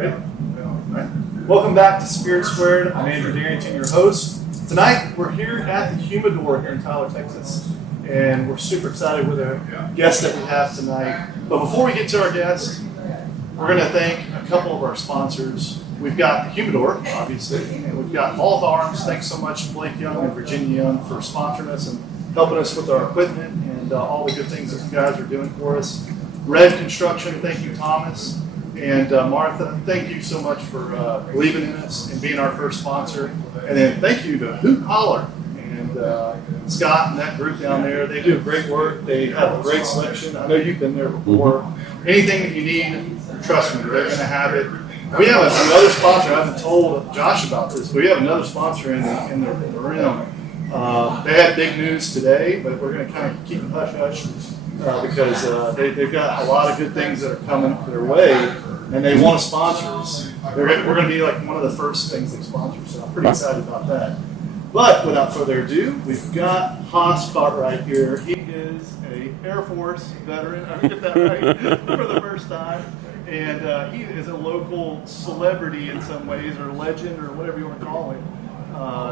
Great. Welcome back to Spirit Squared. I'm Andrew Darrington, your host. Tonight, we're here at the Humidor here in Tyler, Texas, and we're super excited with our guest that we have tonight. But before we get to our guest, we're going to thank a couple of our sponsors. We've got the Humidor, obviously, and we've got Vault Arms. Thanks so much, Blake Young and Virginia Young, for sponsoring us and helping us with our equipment and all the good things that you guys are doing for us. Red Construction, thank you, Thomas. And Martha, thank you so much for believing in us and being our first sponsor. And then thank you to Hoot Holler and Scott and that group down there. They do great work. They have a great selection. I know you've been there before. Anything that you need, trust me, they're going to have it. We have another sponsor. I haven't told Josh about this, but we have another sponsor in the room. They had big news today, but we're going to kind of keep it hush-hush because they've got a lot of good things that are coming their way, and they want to sponsor us. We're going to be like one of the first things they sponsor, so I'm pretty excited about that. But without further ado, we've got Haas Cartwright here. He is a Air Force veteran, I get that right, for the first time. And he is a local celebrity in some ways, or legend, or whatever you want to call him.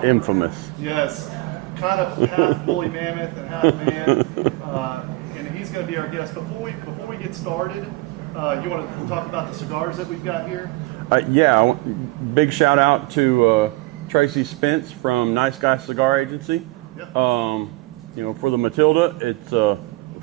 Infamous. Yes. Kind of half woolly mammoth and half man. And he's going to be our guest. Before we get started, you want to talk about the cigars that we've got here? Yeah, big shout out to Tracy Spence from Nice Guy Cigar Agency. Yep. For the Matilda, it's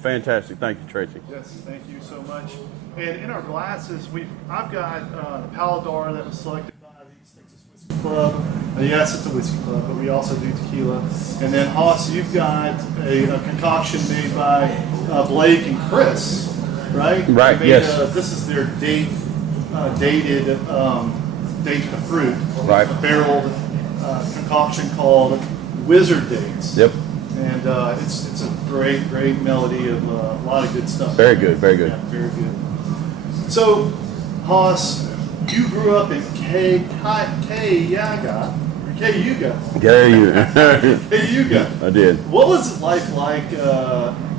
fantastic. Thank you, Tracy. Yes, thank you so much. And in our glasses, I've got the Paladar that was selected by the East Texas Whiskey Club. Yes, it's a whiskey club, but we also do tequila. And then Haas, you've got a concoction made by Blake and Chris, right? Right. Yes. This is their dated the fruit. Right. A barreled concoction called Wizard Dates. Yep. And it's a great melody of a lot of good stuff. Very good. Very good. Yeah, very good. So, Haas, you grew up in Cayuga. I did. What was life like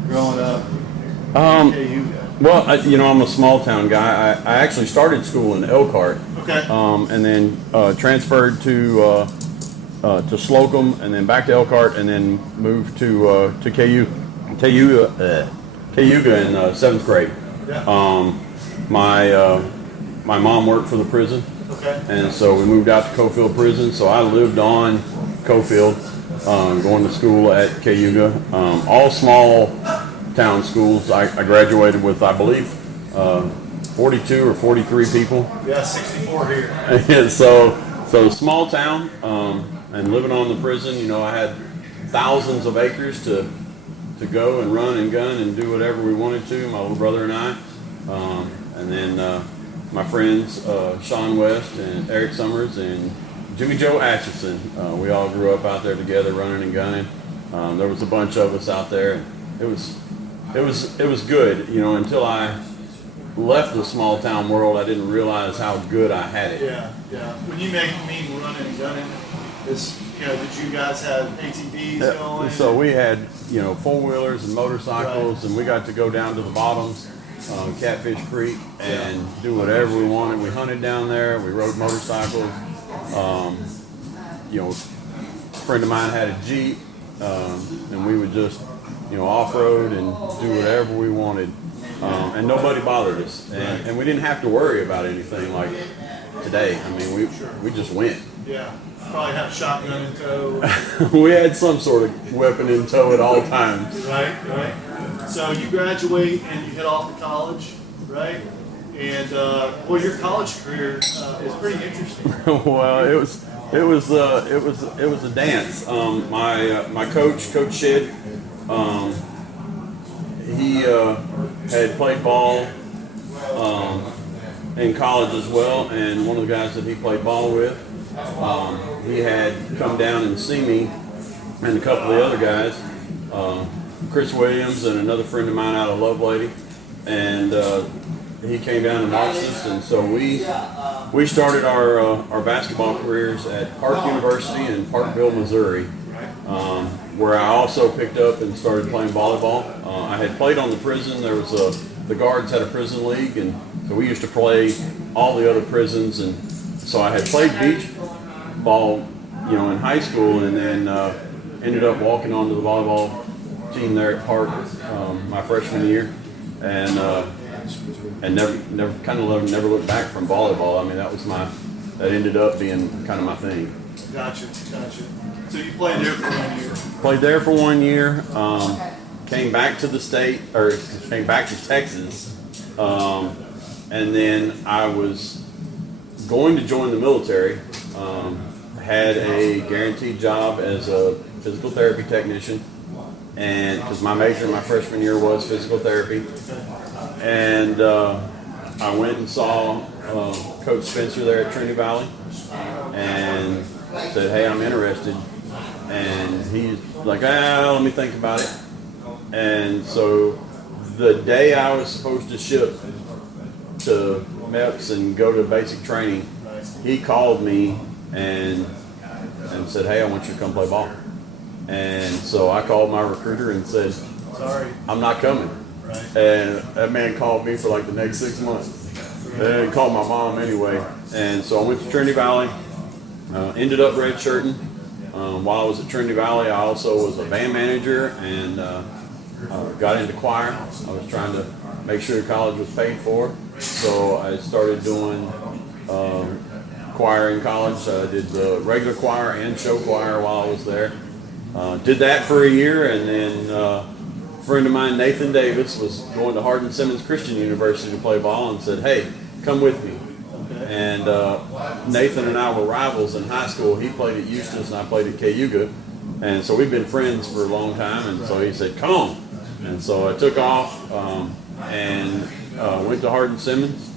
growing up in Cayuga? Well, I'm a small town guy. I actually started school in Elkhart. Okay. And then transferred to Slocum, and then back to Elkhart, and then moved to Cayuga in seventh grade. Yeah. My mom worked for the prison. Okay. And so we moved out to Cofield Prison. So I lived on Cofield, going to school at Cayuga. All small town schools. I graduated with, I believe, 42 or 43 people. Yeah, 64 here. And so small town, and living on the prison, I had thousands of acres to go and run and gun and do whatever we wanted to, my little brother and I. And then my friends, Sean West and Eric Summers and Jimmy Joe Atchison, we all grew up out there together running and gunning. There was a bunch of us out there. It was good, until I left the small town world. I didn't realize how good I had it. Yeah. When you mean running and gunning, did you guys have ATVs going? So we had, four-wheelers and motorcycles, and we got to go down to the bottoms, Catfish Creek, and do whatever we wanted. We hunted down there. We rode motorcycles. A friend of mine had a Jeep, and we would just, off-road and do whatever we wanted. And nobody bothered us. And we didn't have to worry about anything like today. I mean, we just went. Yeah. Probably have a shotgun in tow. We had some sort of weapon in tow at all times. Right. So you graduate and you head off to college, right? And your college career is pretty interesting. Well, it was a dance. My coach, Coach Shedd, he had played ball in college as well, and one of the guys that he played ball with, he had come down and see me and a couple of the other guys, Chris Williams and another friend of mine out of Lovelady, and he came down and watched us, and so we started our basketball careers at Park University in Parkville, Missouri, where I also picked up and started playing volleyball. I had played on the prison. There was the guards had a prison league, and So we used to play all the other prisons, and so I had played beach ball, in high school, and then ended up walking onto the volleyball team there at Park my freshman year, and never looked back from volleyball. I mean, that ended up being kind of my thing. Gotcha. So you played there for 1 year. Played there for 1 year. Came back to the state, or came back to Texas, and then I was going to join the military. Had a guaranteed job as a physical therapy technician, and because my major my freshman year was physical therapy, and I went and saw Coach Spencer there at Trinity Valley, and said, "Hey, I'm interested." And he's like, "Let me think about it." And so the day I was supposed to ship to MEPS and go to basic training, he called me and said, "Hey, I want you to come play ball." And so I called my recruiter and said, "Sorry, I'm not coming." Right. And that man called me for like the next 6 months. And called my mom anyway. And so I went to Trinity Valley, ended up redshirting. While I was at Trinity Valley, I also was a band manager and got into choir. I was trying to make sure college was paid for. So I started doing choir in college. I did the regular choir and show choir while I was there. Did that for a year, and then a friend of mine, Nathan Davis, was going to Hardin Simmons Christian University to play ball and said, "Hey, come with me." Okay. And Nathan and I were rivals in high school. He played at Eustis and I played at Cayuga. And so we've been friends for a long time. And so he said, "Come on." And so I took off and went to Hardin Simmons.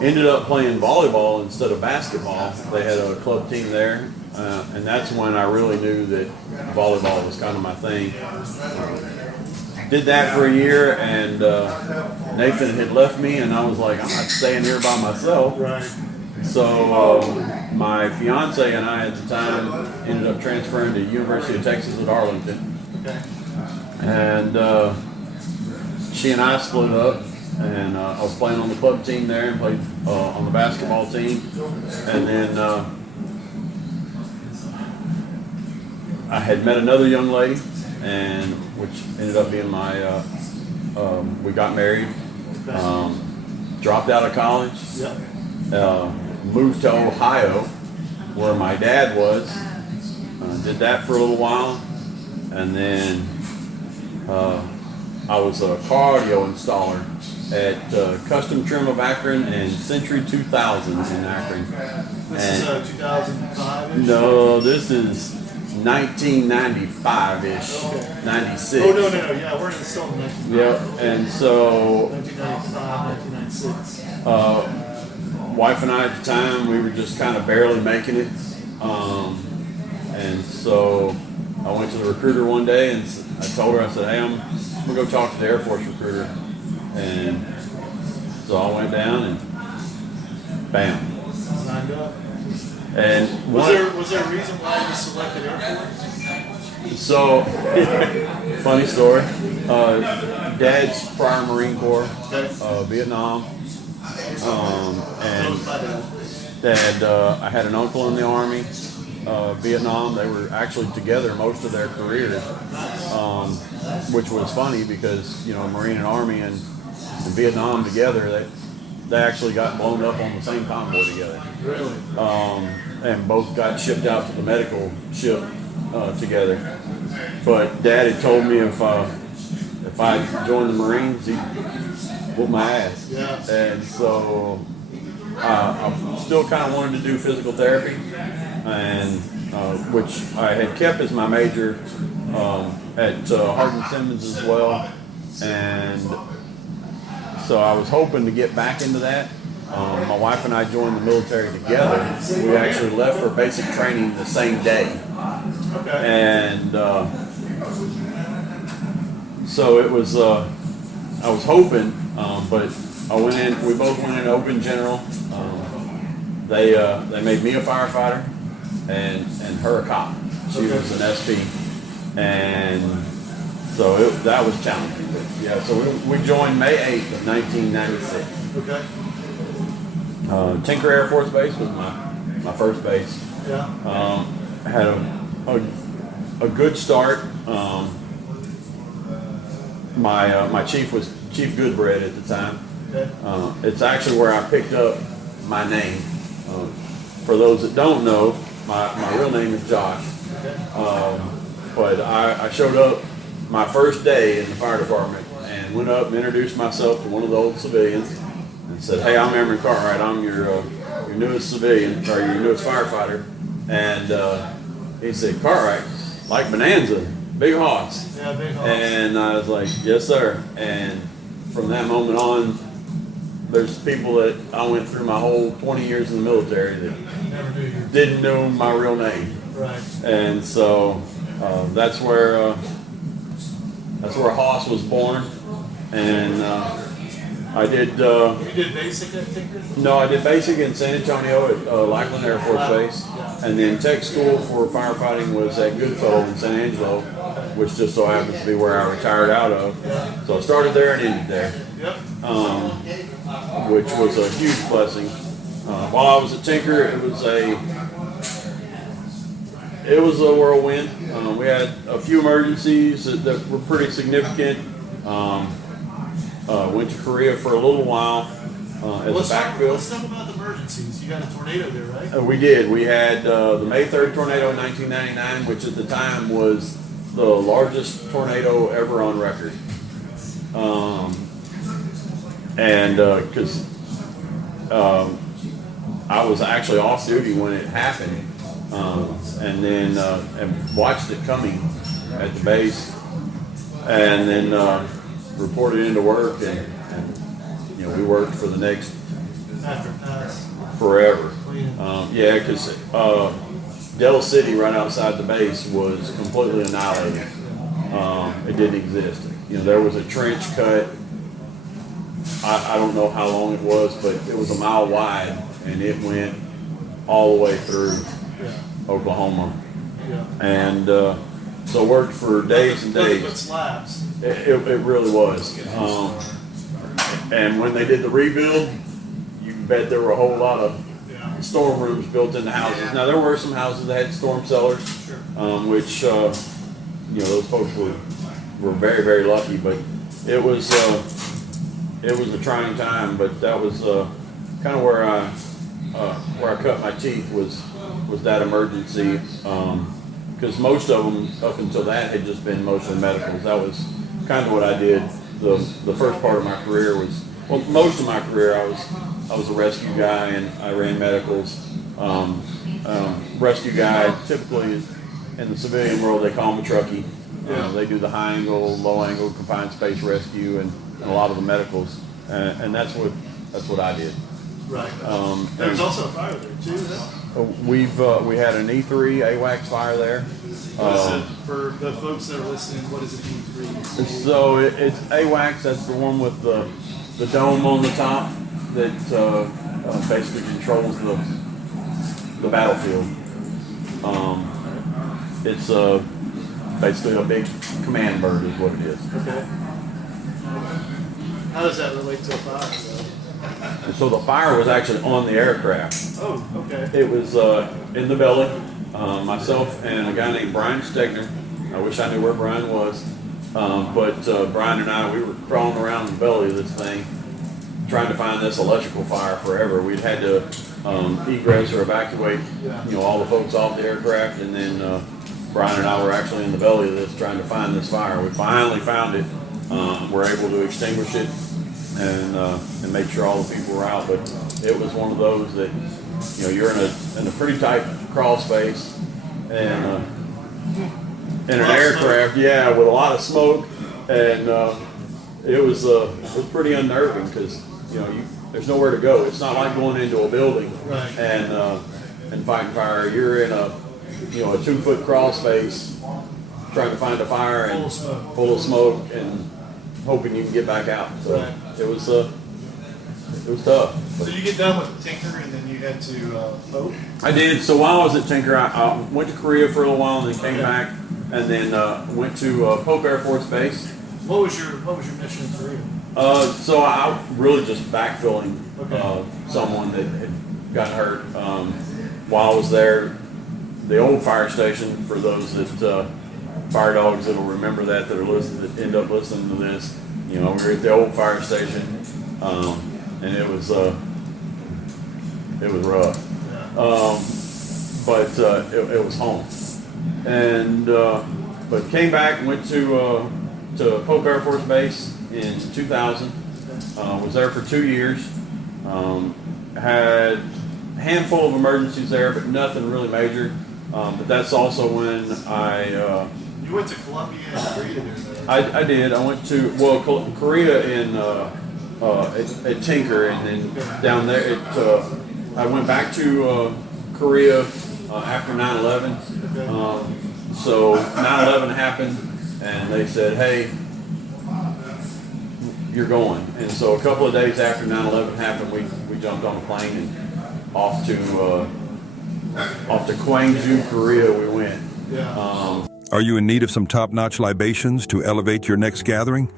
Ended up playing volleyball instead of basketball. They had a club team there. And that's when I really knew that volleyball was kind of my thing. Did that for a year, and Nathan had left me, and I was like, I'm not staying here by myself. Right. So my fiance and I at the time ended up transferring to University of Texas at Arlington. Okay. And she and I split up, and I was playing on the club team there and played on the basketball team. And then I had met another young lady, and which ended up being my, we got married, dropped out of college, moved to Ohio, where my dad was, did that for a little while, and then I was a car audio installer at Custom Trim of Akron and Century 2000 in Akron. This is 2005-ish? No, this is 1995-ish, 96. Oh, no. Yeah, we're still in 1995. Yep, and so 1995, 1996. wife and I at the time, we were just kind of barely making it. And so I went to the recruiter one day and I told her, I said, "Hey, I'm going to go talk to the Air Force recruiter." And so I went down and bam. Signed up. And Was there a reason why you selected Air Force? So, funny story. Dad's prior Marine Corps, Vietnam. And Dad, I had an uncle in the Army, Vietnam. They were actually together most of their careers, which was funny because, Marine and Army and Vietnam together, they actually got blown up on the same convoy together. Really? And both got shipped out to the medical ship together. But Dad had told me if I joined the Marines, he'd whoop my ass. Yeah. And so I still kind of wanted to do physical therapy, and which I had kept as my major at Hardin Simmons as well. And so I was hoping to get back into that. My wife and I joined the military together. We actually left for basic training the same day. Okay. And so it was, I was hoping, but I went in, we both went in open general. They made me a firefighter and her a cop. She was an SP. And so that was challenging. Yeah, so we joined May 8th of 1996. Okay. Tinker Air Force Base was my first base. Yeah. Had a good start. My chief was Chief Goodbread at the time. Okay. It's actually where I picked up my name. For those that don't know, my real name is Josh. Okay. But I showed up my first day in the fire department and went up and introduced myself to one of the old civilians and said, "Hey, I'm Emery Cartwright. I'm your newest civilian, or your newest firefighter." And he said, "Cartwright, like Bonanza, big hoss." Yeah, big hoss. And I was like, "Yes, sir." And from that moment on, there's people that I went through my whole 20 years in the military that Never knew you. didn't know my real name. Right. And so that's where Hoss was born. And I did. You did basic at Tinker? No, I did basic in San Antonio at Lackland Air Force Base, and then tech school for firefighting was at Goodfellow in San Angelo, which just so happens to be where I retired out of. So I started there and ended there, Yep. which was a huge blessing. While I was at Tinker, it was a whirlwind. We had a few emergencies that were pretty significant. Went to Korea for a little while as a backfill. Let's talk about the emergencies. You got a tornado there, right? We did. We had the May 3rd tornado in 1999, which at the time was the largest tornado ever on record. And because I was actually off duty when it happened, and then and watched it coming at the base, and then reported into work, and we worked for the next After pass. forever. Clean. Yeah, because Dell City right outside the base was completely annihilated. It didn't exist. There was a trench cut. I don't know how long it was, but it was a mile wide, and it went all the way through Oklahoma. Yeah. And so worked for days and Nothing but days. slabs. It really was. And when they did the rebuild, you can bet there were a whole lot of storm rooms built in the houses. Now there were some houses that had storm cellars, which those folks were very, very lucky. But it was a trying time. But that was kind of where I cut my teeth was that emergency. Because most of them up until that had just been mostly medicals. That was kind of what I did. The first part of my career was, well, most of my career I was a rescue guy, and I ran medicals. Rescue guy, typically in the civilian world, they call them a truckie. They do the high angle, low angle, confined space rescue, and a lot of the medicals, and that's what I did. Right. There's also a fire there too, though. We had an E3 AWACS fire there. What is it, for the folks that are listening, what is an E3? So it's AWACS. That's the one with the dome on the top that basically controls the battlefield. It's basically a big command bird is what it is. Okay. How does that relate to a fire, though? And so the fire was actually on the aircraft. Oh, okay. It was in the belly. Myself and a guy named Brian Stegner. I wish I knew where Brian was. But Brian and I, we were crawling around the belly of this thing, trying to find this electrical fire forever. We'd had to egress or evacuate, all the folks off the aircraft, and then Brian and I were actually in the belly of this trying to find this fire. We finally found it. We're able to extinguish it and make sure all the people were out. But it was one of those that you're in a pretty tight crawl space and in an aircraft, with a lot of smoke, and it was pretty unnerving because there's nowhere to go. It's not like going into a building and fighting fire. You're in a 2-foot crawl space trying to find a fire and full of smoke and hoping you can get back out. So it was tough. So you get done with Tinker and then you head to Pope? I did. So while I was at Tinker, I went to Korea for a little while and then came back, and then went to Pope Air Force Base. What was your mission in Korea? So I really just backfilling Okay. someone that had got hurt while I was there. The old fire station, for those that fire dogs that'll remember that are listening, that end up listening to this. We were at the old fire station, and it was rough, but it was home. And but came back and went to Pope Air Force Base in 2000. Was there for 2 years. Had a handful of emergencies there, but nothing really major. But that's also when You went to Columbia and Korea there. I did. I went to Korea in at Tinker, and then down there I went back to Korea after 9/11. So 9/11 happened, and they said, "Hey, you're going." And so a couple of days after 9/11 happened, we jumped on a plane and off to Gwangju, Korea. We went. Yeah. Are you in need of some top-notch libations to elevate your next gathering?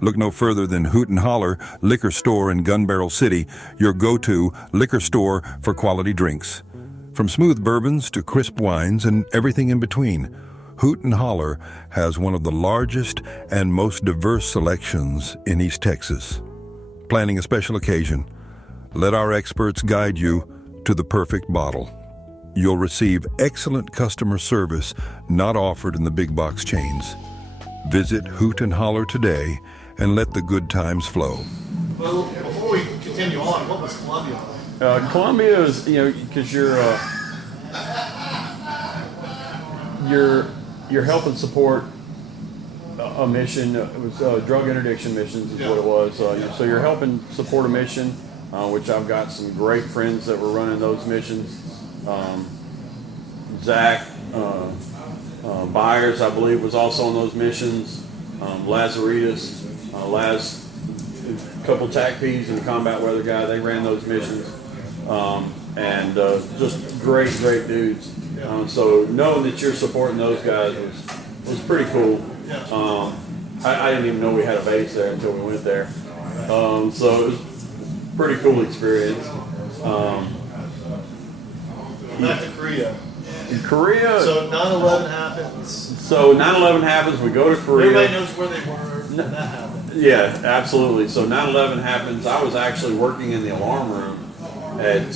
Look no further than Hoot and Holler Liquor Store in Gun Barrel City, your go-to liquor store for quality drinks. From smooth bourbons to crisp wines and everything in between, Hoot and Holler has one of the largest and most diverse selections in East Texas. Planning a special occasion? Let our experts guide you to the perfect bottle. You'll receive excellent customer service not offered in the big box chains. Visit Hoot and Holler today and let the good times flow. Well, before we continue on, what was Columbia like? Columbia is, because you're helping support a mission. It was drug interdiction missions is what it was. So you're helping support a mission, which I've got some great friends that were running those missions. Zach Byers, I believe, was also on those missions. Lazaritas, Laz, a couple TAC Ps and the combat weather guy, they ran those missions. And just great dudes. So knowing that you're supporting those guys was pretty cool. I didn't even know we had a base there until we went there. So it was a pretty cool experience. Back to Korea. In Korea. So 9/11 happens. So 9/11 happens. We go to Korea. Everybody knows where they were when that happened. Yeah, absolutely. So 9/11 happens. I was actually working in the alarm room at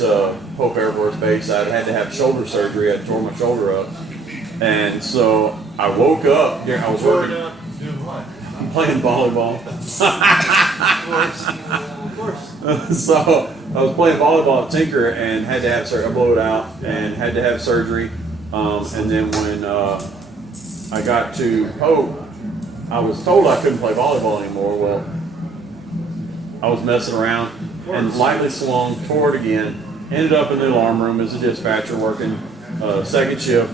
Pope Air Force Base. I had to have shoulder surgery. I tore my shoulder up, and so I woke up. I was working. Doing what? Playing volleyball. Of course. So I was playing volleyball at Tinker and had to have surgery. I blew it out and had to have surgery. And then when I got to Pope, I was told I couldn't play volleyball anymore. Well, I was messing around and lightly swung, tore it again. Ended up in the alarm room as a dispatcher working second shift.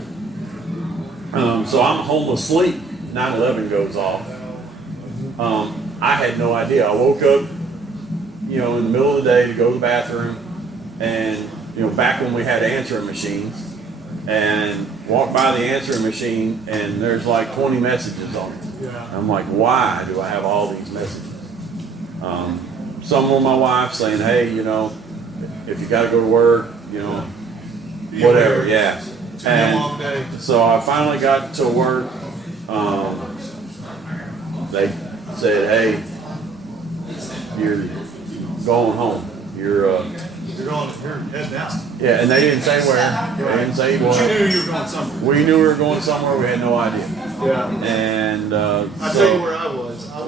So I'm home asleep. 9/11 goes off. I had no idea. I woke up, in the middle of the day to go to the bathroom, and back when we had answering machines, and walked by the answering machine, and there's like 20 messages on it. Yeah. I'm like, why do I have all these messages? Some were my wife saying, hey, if you got to go to work, whatever, yeah. It's gonna be a long day. So I finally got to work. They said, hey, you're going home. You're heading out. yeah, and they didn't say where. They didn't say But what. you knew you were going somewhere. We knew we were going somewhere. We had no idea. Yeah. And I'll so, tell you where I was. I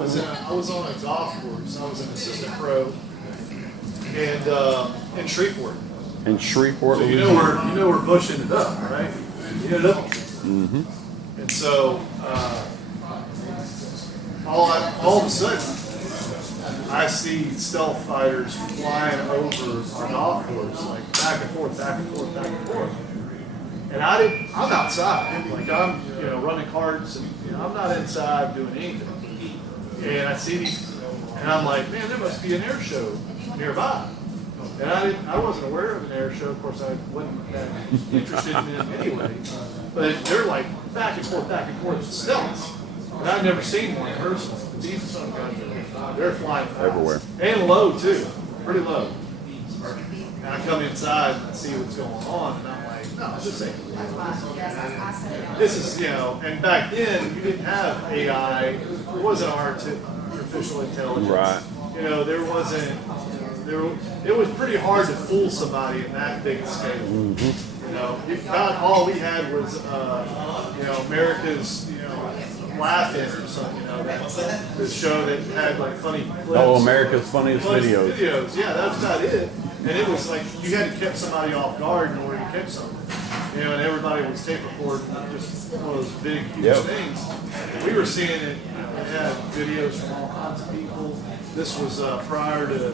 was on a golf course. I was an assistant pro, and in Shreveport. in Shreveport, So you know where Bush ended up, right? He ended up. Mm-hmm. And so all of a sudden, I see stealth fighters flying over our golf course, like back and forth, back and forth, back and forth. And I'm outside, like I'm, running carts, and I'm not inside doing anything. And I see these, and I'm like, man, there must be an air show nearby. And I wasn't aware of an air show. Of course, I wasn't that interested in it anyway. But they're like back and forth, stealth. And I've never seen one in person. These are some guys that are They're flying fast. Everywhere. And low too, pretty low. And I come inside and see what's going on, and I'm like, no, this ain't. This is, and back then you didn't have AI. It wasn't artificial intelligence. Right. There wasn't. It was pretty hard to fool somebody in that big scale. Mm-hmm. All we had was, America's, Laughing or something, the show that had like funny clips. Oh, America's Funniest Videos. Yeah, that's about it. And it was like you had to catch somebody off guard in order to catch something. And everybody was tape recording just one of those big, huge things. And we were seeing it. It had videos from all kinds of people. This was prior to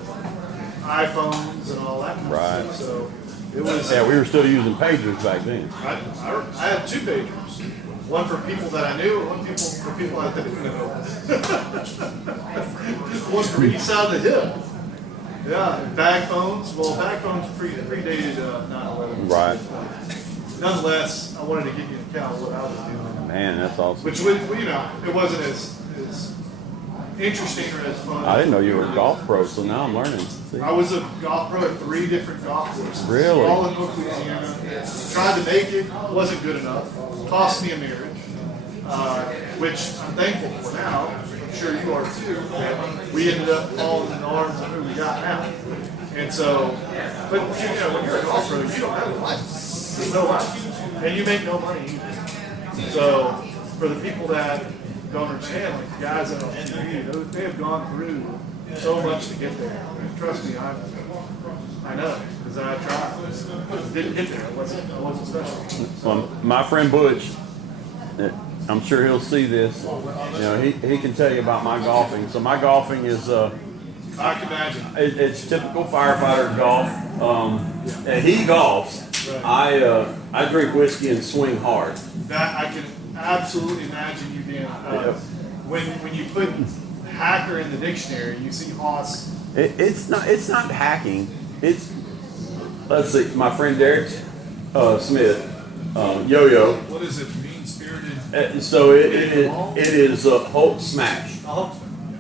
iPhones and all that kind of stuff. So it was. Yeah, we were still using pagers back then. I had 2 pagers. One for people that I knew, and one for people I didn't know. One for each side of the hip. Yeah, and bag phones. Well, bag phones predated 9/11. Right. Nonetheless, I wanted to give you an account of what I was doing. Man, that's awesome. Which, it wasn't as interesting or as fun. I didn't know you were a golf pro, so now I'm learning. See? I was a golf pro at 3 different golf courses. Really? All in North Louisiana. Tried to make it, wasn't good enough. Cost me a marriage, which I'm thankful for now. I'm sure you are too. We ended up falling in the arms of who we got now. And so, but when you're a golf pro, you don't have a life. There's no life. And you make no money either. So, for the people that don't understand, like the guys that are on TV, they have gone through so much to get there. And trust me, I know, because I tried. Didn't get there. I wasn't special. Well, my friend Butch, I'm sure he'll see this. He can tell you about my golfing. So my golfing is I can imagine. it's typical firefighter golf. And he golfs. Right. I drink whiskey and swing hard. That I can absolutely imagine you being. When you put hacker in the dictionary, you see Hoss. It's not hacking. Let's see. My friend Derek Smith, Yo-Yo. What is it? Mean spirited. So it is Hulk smash. Oh,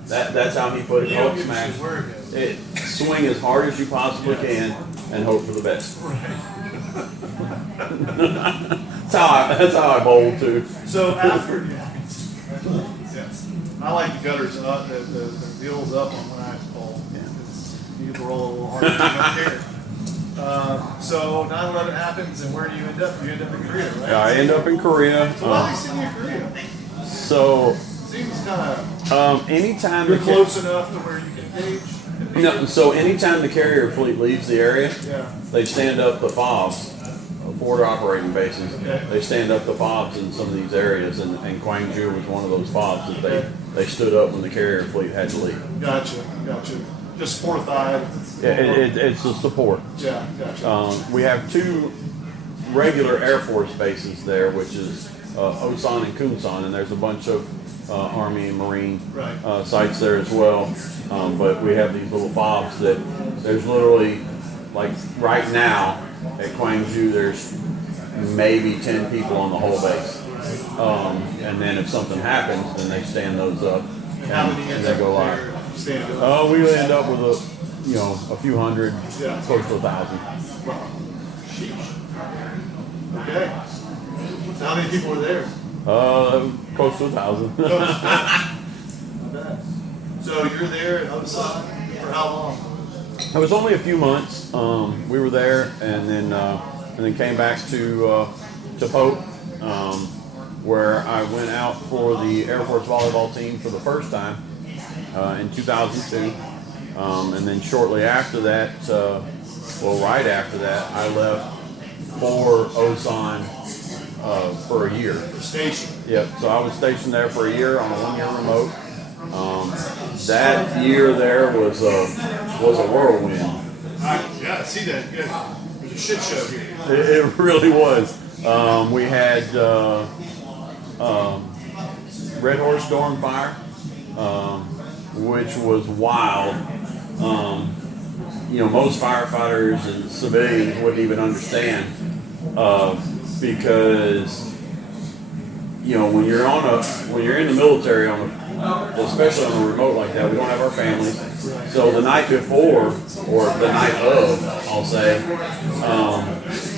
That's how he put it. you Hulk don't give a smash. shit where it goes. Swing as hard as you possibly can and hope for the best. That's how I bowl too. So after, yes, I like the gutters up, the wheels up on when I bowl. Yeah. You get to roll a little harder. You don't care. So 9/11 happens, and where do you end up? You end up in Korea, right? Yeah, I end up in Korea. So why do you send you to Korea? So Seems kind of. anytime You're close enough to where you can engage. No, so anytime the carrier fleet leaves the area, Yeah. they stand up the FOBs, forward operating bases. Okay. They stand up the FOBs in some of these areas, and Gwangju was one of those FOBs that they stood up when the carrier fleet had to leave. Gotcha. Just fortified. Yeah, it's a support. Yeah, gotcha. We have 2 regular Air Force bases there, which is Osan and Kunsan, and there's a bunch of Army and Marine Right. sites there as well. But we have these little FOBs that there's literally, like right now at Gwangju, there's maybe 10 people on the whole base. And then if something happens, then they stand those up How many and they go live. stand up? We end up with a few hundred, Yeah. close to 1,000. Sheesh. Okay. So how many people were there? Close to 1,000. So you're there at Osan for how long? It was only a few months. We were there, and then came back to Pope, where I went out for the Air Force volleyball team for the first time in 2002, and then shortly after that, right after that, I left for Osan for a year. Station. Yep. So I was stationed there for a year on a 1-year remote. That year there was a whirlwind. Yeah, I see that. Yeah. There's a shit show here. It really was. We had Red Horse Storm Fire, which was wild. Most firefighters and civilians wouldn't even understand because when you're in the military on especially on a remote like that, we don't have our families. So the night before, or the night of, I'll say,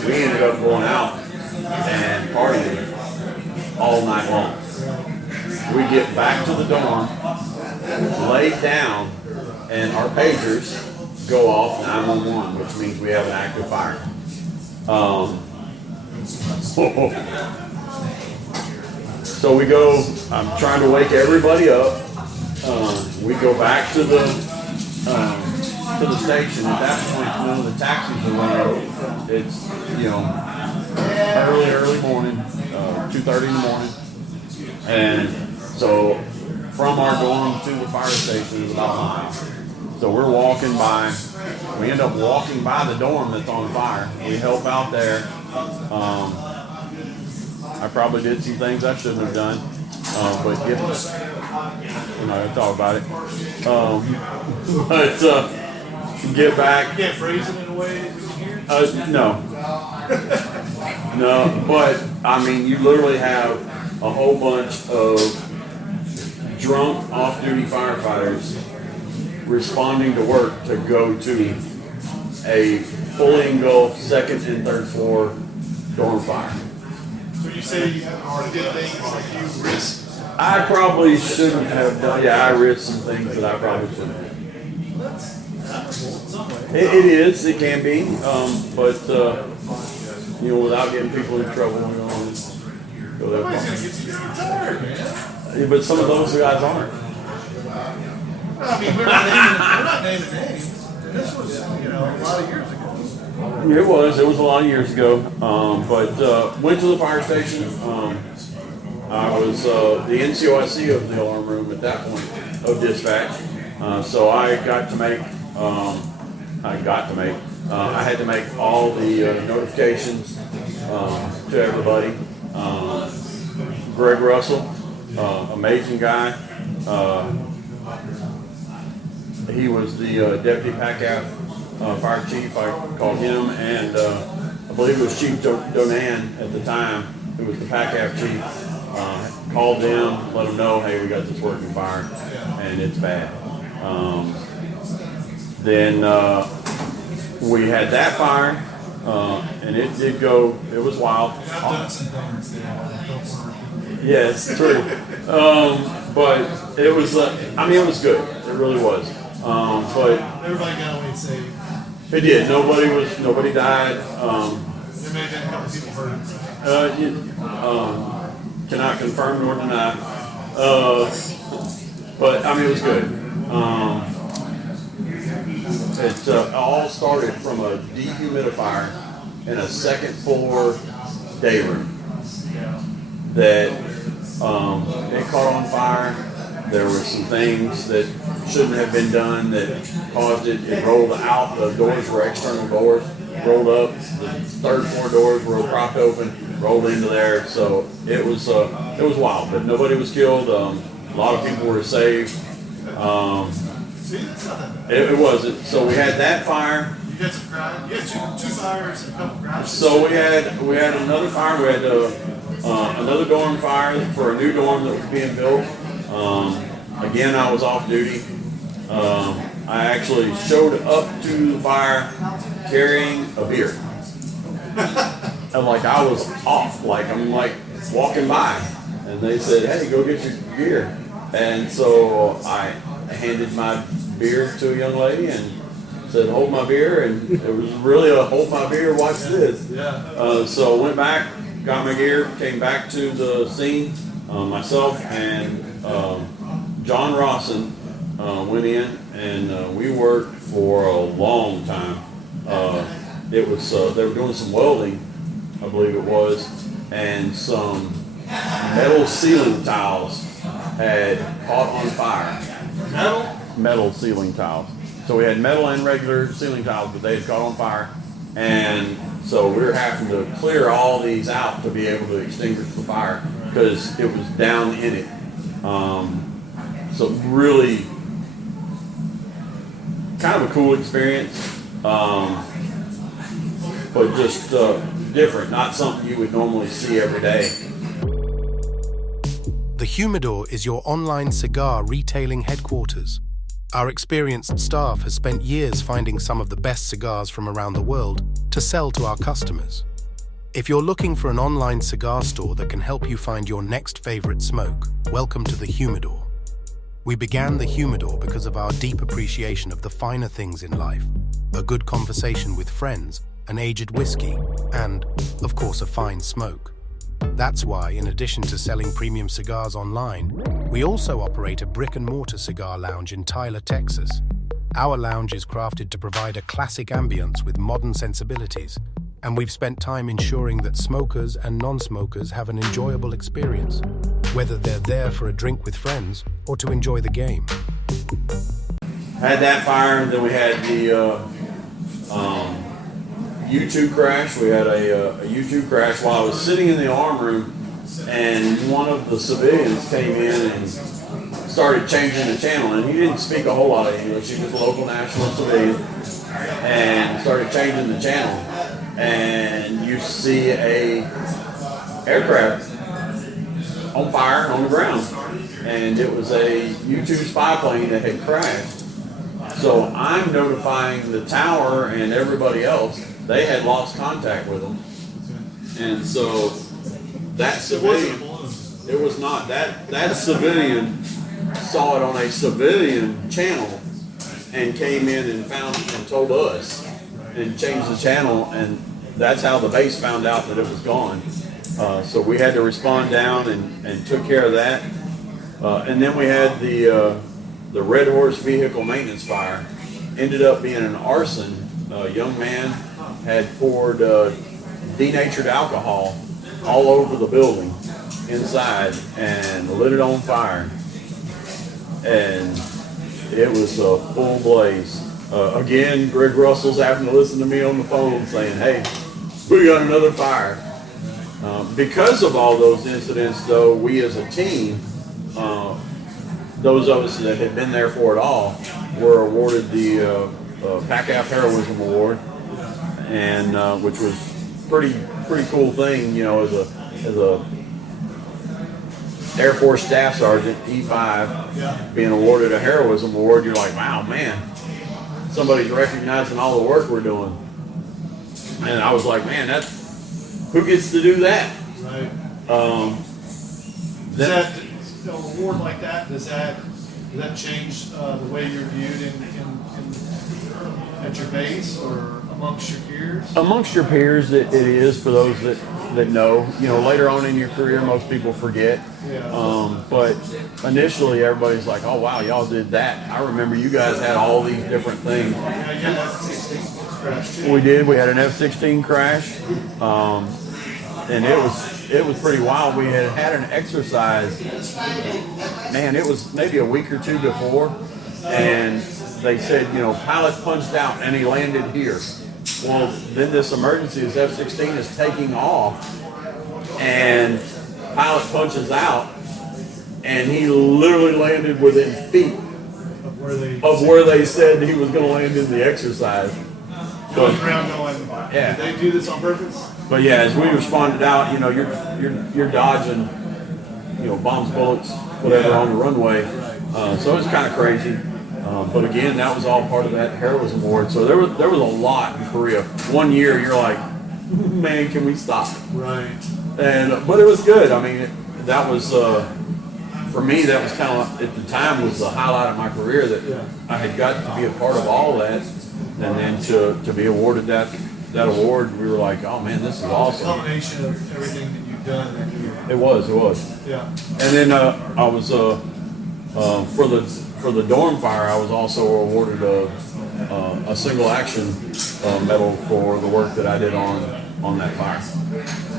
we ended up going out and partying all night long. We get back to the dorm, lay down, and our pagers go off 911, which means we have an active fire. So we go, I'm trying to wake everybody up. We go back to the station. At that point, none of the taxis are running. It's, early morning, 2:30 in the morning. And so from our dorm to the fire station is about a mile. So we're walking by, we end up walking by the dorm that's on fire. We help out there. I probably did some things I shouldn't have done, but talk about it. Get back. You can't phrase it in a way that we can hear? No. No, but I mean, you literally have a whole bunch of drunk off-duty firefighters responding to work to go to a fully engulfed second and third floor dorm fire. So you say you did things like you risked? I probably shouldn't have done. Yeah, I risked some things that I probably shouldn't have. It is. It can be. But without getting people in trouble, we don't want to go that far. Yeah, but some of those guys aren't. I mean, we're not naming names. This was, a lot of years ago. It was a lot of years ago. But went to the fire station. I was the NCOIC of the alarm room at that point of dispatch. So I had to make all the notifications to everybody. Greg Russell, amazing guy. He was the deputy PACAF fire chief. I called him, and I believe it was Chief Donan at the time, who was the PACAF chief. Called them, let them know, hey, we got this working fire, and it's bad. Then we had that fire, and it did go. It was wild. Yes, true. But it was. It was good. It really was. But everybody got away safe. It did. Nobody died. There may have been a couple people hurt. Cannot confirm nor deny. But it was good. It all started from a dehumidifier in a second floor day room that it caught on fire. There were some things that shouldn't have been done that caused it. It rolled out. The doors were external doors, rolled up. The third floor doors were propped open, rolled into there. So it was wild, but nobody was killed. A lot of people were saved. It wasn't. So we had that fire. You had some crime. You had two fires and a couple crashes. So we had another fire. We had another dorm fire for a new dorm that was being built. Again, I was off duty. I actually showed up to the fire carrying a beer. And I was off. I'm walking by, and they said, "Hey, go get your beer." And so I handed my beer to a young lady and said, "Hold my beer," and it was really a "hold my beer, watch this." So went back, got my gear, came back to the scene. Myself and John Rawson went in, and we worked for a long time. It was they were doing some welding, I believe it was, and some metal ceiling tiles had caught on fire. Metal ceiling tiles. So we had metal and regular ceiling tiles, but they had caught on fire. And so we were having to clear all these out to be able to extinguish the fire because it was down in it. So really kind of a cool experience, but just different, not something you would normally see every day. The Humidor is your online cigar retailing headquarters. Our experienced staff has spent years finding some of the best cigars from around the world to sell to our customers. If you're looking for an online cigar store that can help you find your next favorite smoke, welcome to the Humidor. We began the Humidor because of our deep appreciation of the finer things in life, a good conversation with friends, an aged whiskey, and, of course, a fine smoke. That's why, in addition to selling premium cigars online, we also operate a brick-and-mortar cigar lounge in Tyler, Texas. Our lounge is crafted to provide a classic ambience with modern sensibilities, and we've spent time ensuring that smokers and non-smokers have an enjoyable experience, whether they're there for a drink with friends or to enjoy the game. Had that fire, then we had the U2 crash. We had a U2 crash while I was sitting in the arm room, and one of the civilians came in and started changing the channel, and he didn't speak a whole lot of English. He was a local national civilian, and started changing the channel, and you see a aircraft on fire on the ground, and it was a U2 spy plane that had crashed. So I'm notifying the tower and everybody else. They had lost contact with them, and so that civilian, it was not that civilian saw it on a civilian channel and came in and found and told us and changed the channel, and that's how the base found out that it was gone. So we had to respond down and took care of that, and then we had the Red Horse vehicle maintenance fire. Ended up being an arson. A young man had poured denatured alcohol all over the building inside and lit it on fire, and it was a full blaze. Again, Greg Russell's having to listen to me on the phone saying, "Hey, we got another fire." Because of all those incidents, though, we as a team, those of us that had been there for it all, were awarded the PACAF Heroism Award, and which was pretty cool thing, you know, as a Air Force Staff Sergeant, E5, being awarded a Heroism Award. You're like, wow, man, somebody's recognizing all the work we're doing. And I was like, man, that's who gets to do that? Right. Does that an award like that? Does that change the way you're viewed at your base or amongst your peers? Amongst your peers, it is for those that know. You know, later on in your career, most people forget. Yeah. But initially, everybody's like, "Oh wow, y'all did that." I remember you guys had all these different things. Yeah, you had that F-16 crash too. We did. We had an F-16 crash, and it was pretty wild. We had an exercise. Man, it was maybe a week or two before, and they said, you know, pilot punched out and he landed here. Well, then this emergency, this F-16 is taking off, and pilot punches out, and he literally landed within feet of where they said he was going to land in the exercise. Going around going, Yeah. did they do this on purpose? But yeah, as we responded out, you know, you're dodging, you know, bombs, bullets, whatever on the runway. So it's kind of crazy. But again, that was all part of that Heroism Award. So there was a lot in Korea. 1 year, you're like, man, can we stop? Right. But it was good. I mean, that was for me. That was kind of at the time was the highlight of my career that I had got to be a part of all that, and then to be awarded that award, we were like, oh man, this is awesome. A combination of everything that you've done that year. It was. Yeah. And then I was for the dorm fire, I was also awarded a single action medal for the work that I did on that fire.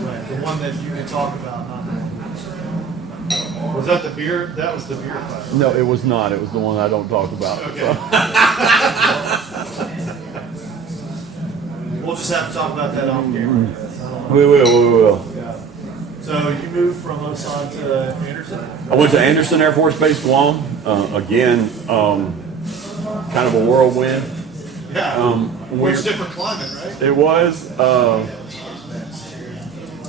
Right. The one that you can talk about, not the one. Was that the beer? That was the beer fire. No, it was not. It was the one I don't talk about. Okay. We'll just have to talk about that off camera. We will. Yeah. So you moved from Osan to Anderson? I went to Anderson Air Force Base, Guam. Again, kind of a whirlwind. Yeah. It's different climate, right? It was,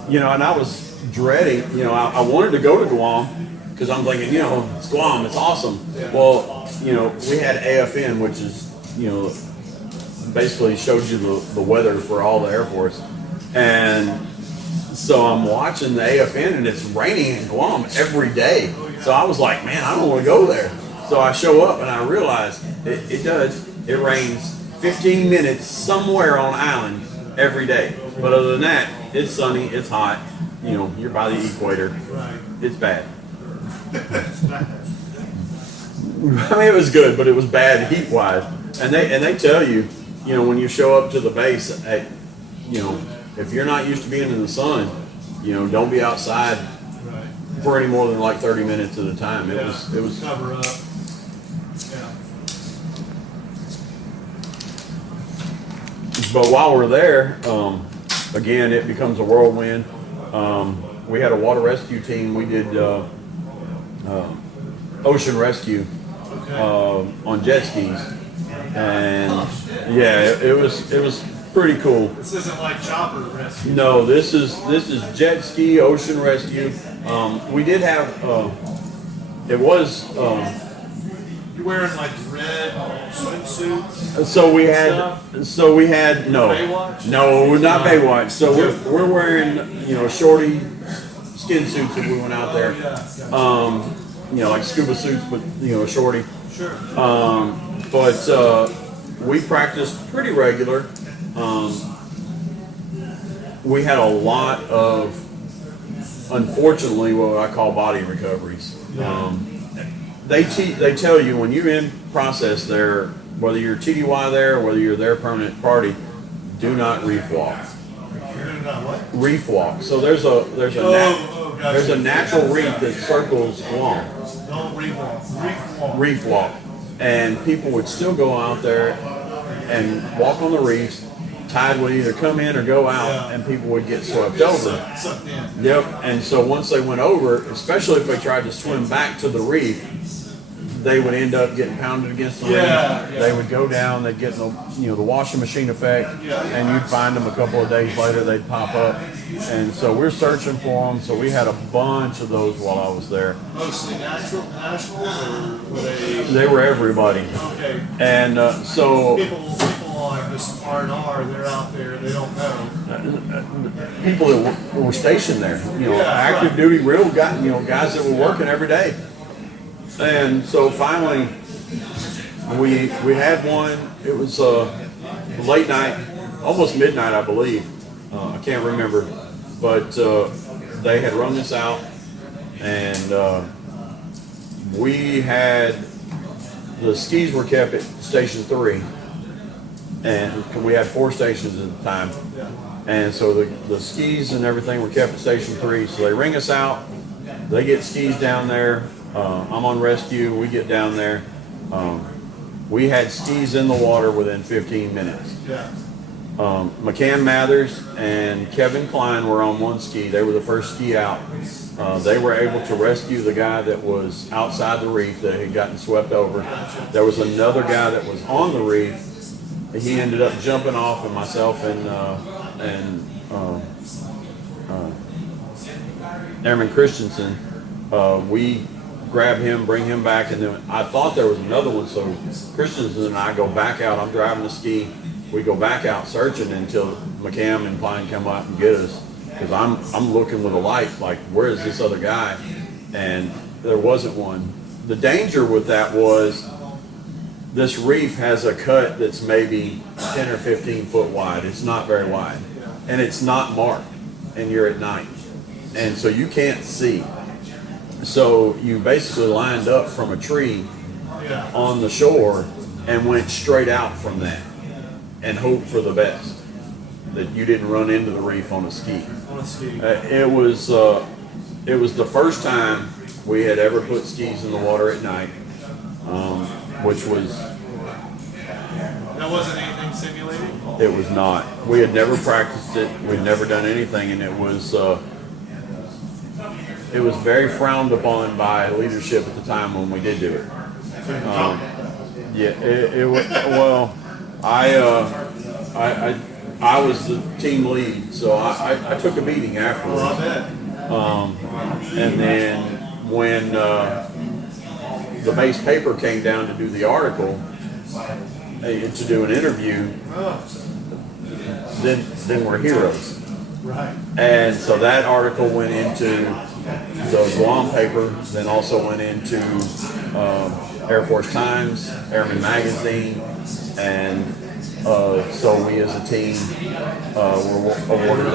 you know, and I was dreading, you know, I wanted to go to Guam, because I'm thinking, you know, it's Guam, it's awesome. Well, you know, we had AFN, which is, you know, basically shows you the weather for all the Air Force. And so I'm watching the AFN and it's raining in Guam every day. So I was like, man, I don't want to go there. So I show up and I realize it does. It rains 15 minutes somewhere on island every day. But other than that, it's sunny, it's hot. You know, you're by the equator. It's bad. I mean, it was good, but it was bad heat-wise. And they tell you, you know, when you show up to the base, hey, you know, if you're not used to being in the sun, you know, don't be outside for any more than like 30 minutes at a time. It was cover up. Yeah. But while we're there, again, it becomes a whirlwind. We had a water rescue team. We did ocean rescue on jet skis, and yeah, it was pretty cool. This isn't like chopper rescue. No, this is jet ski ocean rescue. We did have it was. You're wearing like red swimsuits. So we had no, Baywatch? no, we're not Baywatch. So we're wearing, you know, shorty skin suits if we went out there. You know, like scuba suits, but you know, shorty. Sure. But we practiced pretty regular. We had a lot of, unfortunately, what I call body recoveries. They tell you when you're in process there, whether you're TDY there or whether you're there permanent party, do not reef walk. Reef walk. So there's a natural reef that circles Guam. Don't reef walk. Reef walk. And people would still go out there and walk on the reefs. Tide would either come in or go out, and people would get swept over. Sucked in. Yep. And so once they went over, especially if they tried to swim back to the reef, they would end up getting pounded against the reef. They would go down. They'd get the washing machine effect, and you'd find them a couple of days later. They'd pop up, and so we're searching for them. So we had a bunch of those while I was there. Mostly nationals, or were they? They were everybody. Okay. And so People on this R&R, they're out there. They don't know. people that were stationed there, you know, active duty real guys, you know, guys that were working every day. And so finally, we had one. It was late night, almost midnight, I believe. I can't remember, but they had run this out, and we had the skis were kept at Station 3, and we had 4 stations at the time. And so the skis and everything were kept at Station 3. So they ring us out. They get skis down there. I'm on rescue. We get down there. We had skis in the water within 15 minutes. McCann Mathers and Kevin Klein were on one ski. They were the first ski out. They were able to rescue the guy that was outside the reef that had gotten swept over. There was another guy that was on the reef. He ended up jumping off, and myself and Airman Christensen, we grab him, bring him back, and then I thought there was another one, so Christensen and I go back out. I'm driving the ski. We go back out searching until McCam and Klein come out and get us, because I'm looking with a light, like, where is this other guy? And there wasn't one. The danger with that was this reef has a cut that's maybe 10 or 15 foot wide. It's not very wide, and it's not marked, and you're at night, and so you can't see. So you basically lined up from a tree on the shore and went straight out from that and hoped for the best, that you didn't run into the reef on a ski. It was the first time we had ever put skis in the water at night, which was... That wasn't anything simulated? It was not. We had never practiced it. We'd never done anything, and it was very frowned upon by leadership at the time when we did do it. Well, I was the team lead, so I took a beating afterwards. And then when the base paper came down to do the article, to do an interview, then we're heroes. Right. And so that article went into the Guam paper, then also went into Air Force Times, Airman Magazine, and so we as a team were awarded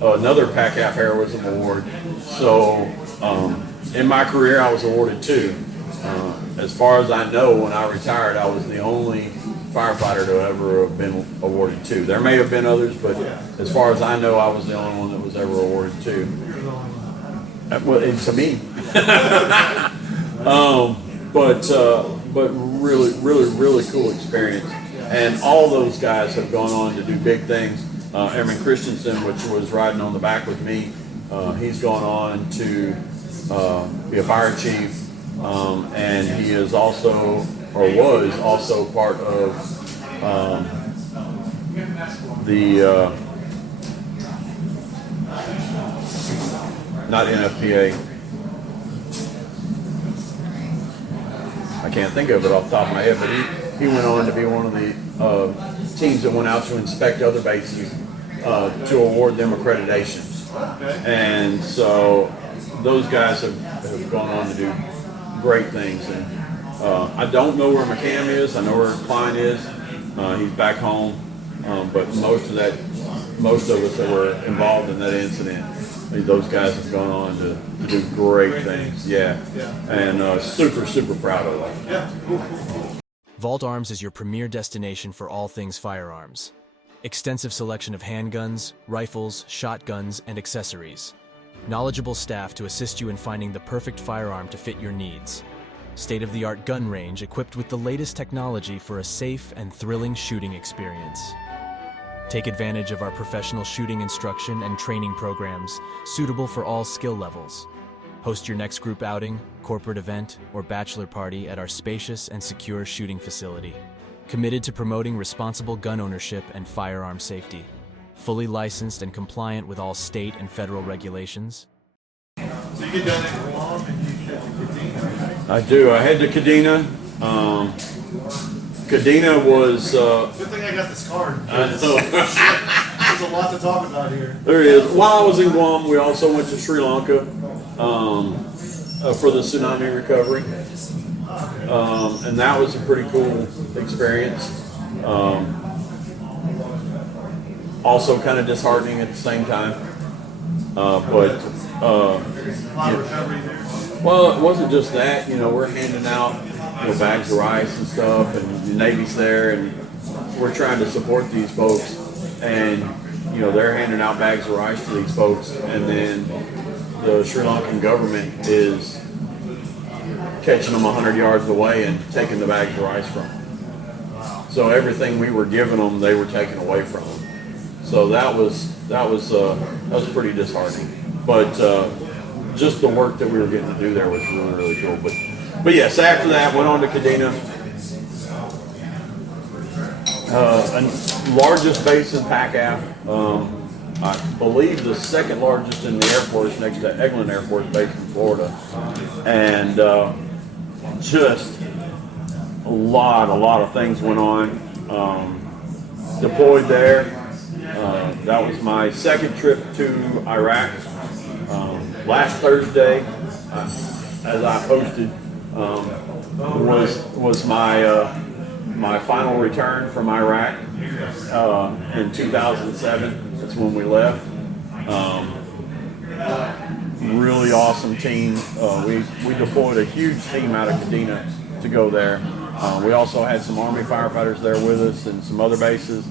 another PACAF Heroism Award. So in my career, I was awarded 2. As far as I know, when I retired, I was the only firefighter to ever have been awarded 2. There may have been others, but as far as I know, I was the only one that was ever awarded 2. Well, to me. But really cool experience. And all those guys have gone on to do big things. Airman Christensen, which was riding on the back with me, he's gone on to be a fire chief, and he is also, or was also, part of the not NFPA. I can't think of it off the top of my head, but he went on to be one of the teams that went out to inspect other bases to award them accreditation. And so those guys have gone on to do great things. And I don't know where McCam is. I know where Klein is. He's back home. But most of us that were involved in that incident, those guys have gone on to do great things. Yeah. And super proud of them. Yeah. Vault Arms is your premier destination for all things firearms. Extensive selection of handguns, rifles, shotguns, and accessories. Knowledgeable staff to assist you in finding the perfect firearm to fit your needs. State-of-the-art gun range equipped with the latest technology for a safe and thrilling shooting experience. Take advantage of our professional shooting instruction and training programs suitable for all skill levels. Host your next group outing, corporate event, or bachelor party at our spacious and secure shooting facility. Committed to promoting responsible gun ownership and firearm safety. Fully licensed and compliant with all state and federal regulations. So you get done at Guam and you head to Kadena, right? I do. I head to Kadena. Kadena was... Good thing I got this card. There's a lot to talk about here. There is. While I was in Guam, we also went to Sri Lanka for the tsunami recovery. And that was a pretty cool experience. Also kind of disheartening at the same time. A lot of recovery there. Well, it wasn't just that. We're handing out bags of rice and stuff, and the Navy's there, and we're trying to support these folks. And they're handing out bags of rice to these folks, and then the Sri Lankan government is catching them 100 yards away and taking the bags of rice from them. So everything we were giving them, they were taking away from them. So that was pretty disheartening. But just the work that we were getting to do there was really cool. But yes, after that, went on to Kadena. Largest base in PACAF. I believe the second largest in the Air Force, next to Eglin Air Force Base in Florida. And just a lot of things went on. Deployed there. That was my second trip to Iraq. Last Thursday, as I posted, was my final return from Iraq in 2007. That's when we left. Really awesome team. We deployed a huge team out of Kadena to go there. We also had some Army firefighters there with us and some other bases,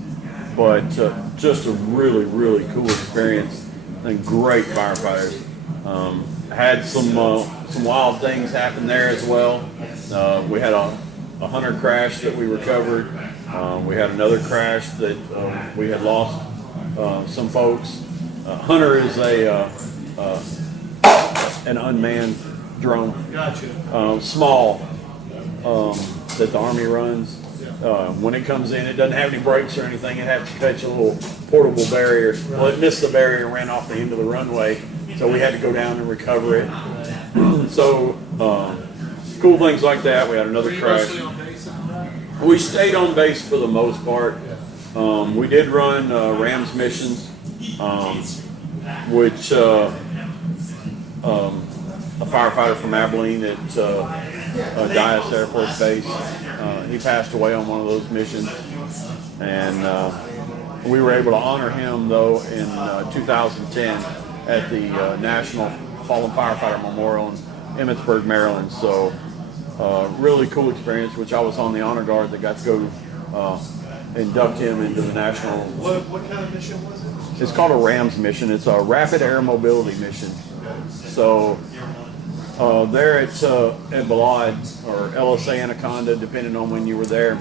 but just a really cool experience and great firefighters. Had some wild things happen there as well. We had a hunter crash that we recovered. We had another crash that we had lost some folks. Hunter is an unmanned drone. Gotcha. Small, that the Army runs. When it comes in, it doesn't have any brakes or anything. It has to catch a little portable barrier. Well, it missed the barrier and ran off the end of the runway, so we had to go down and recover it. So cool things like that. We had another crash. We stayed on base for the most part. We did run Rams missions, which a firefighter from Abilene at Dyess Air Force Base, he passed away on one of those missions, and we were able to honor him though in 2010 at the National Fallen Firefighter Memorial in Emmitsburg, Maryland. So really cool experience, which I was on the honor guard that got to go induct him into the national. What kind of mission was it? It's called a RAMS mission. It's a Rapid Air Mobility mission. So there at Balad, or LSA Anaconda, depending on when you were there,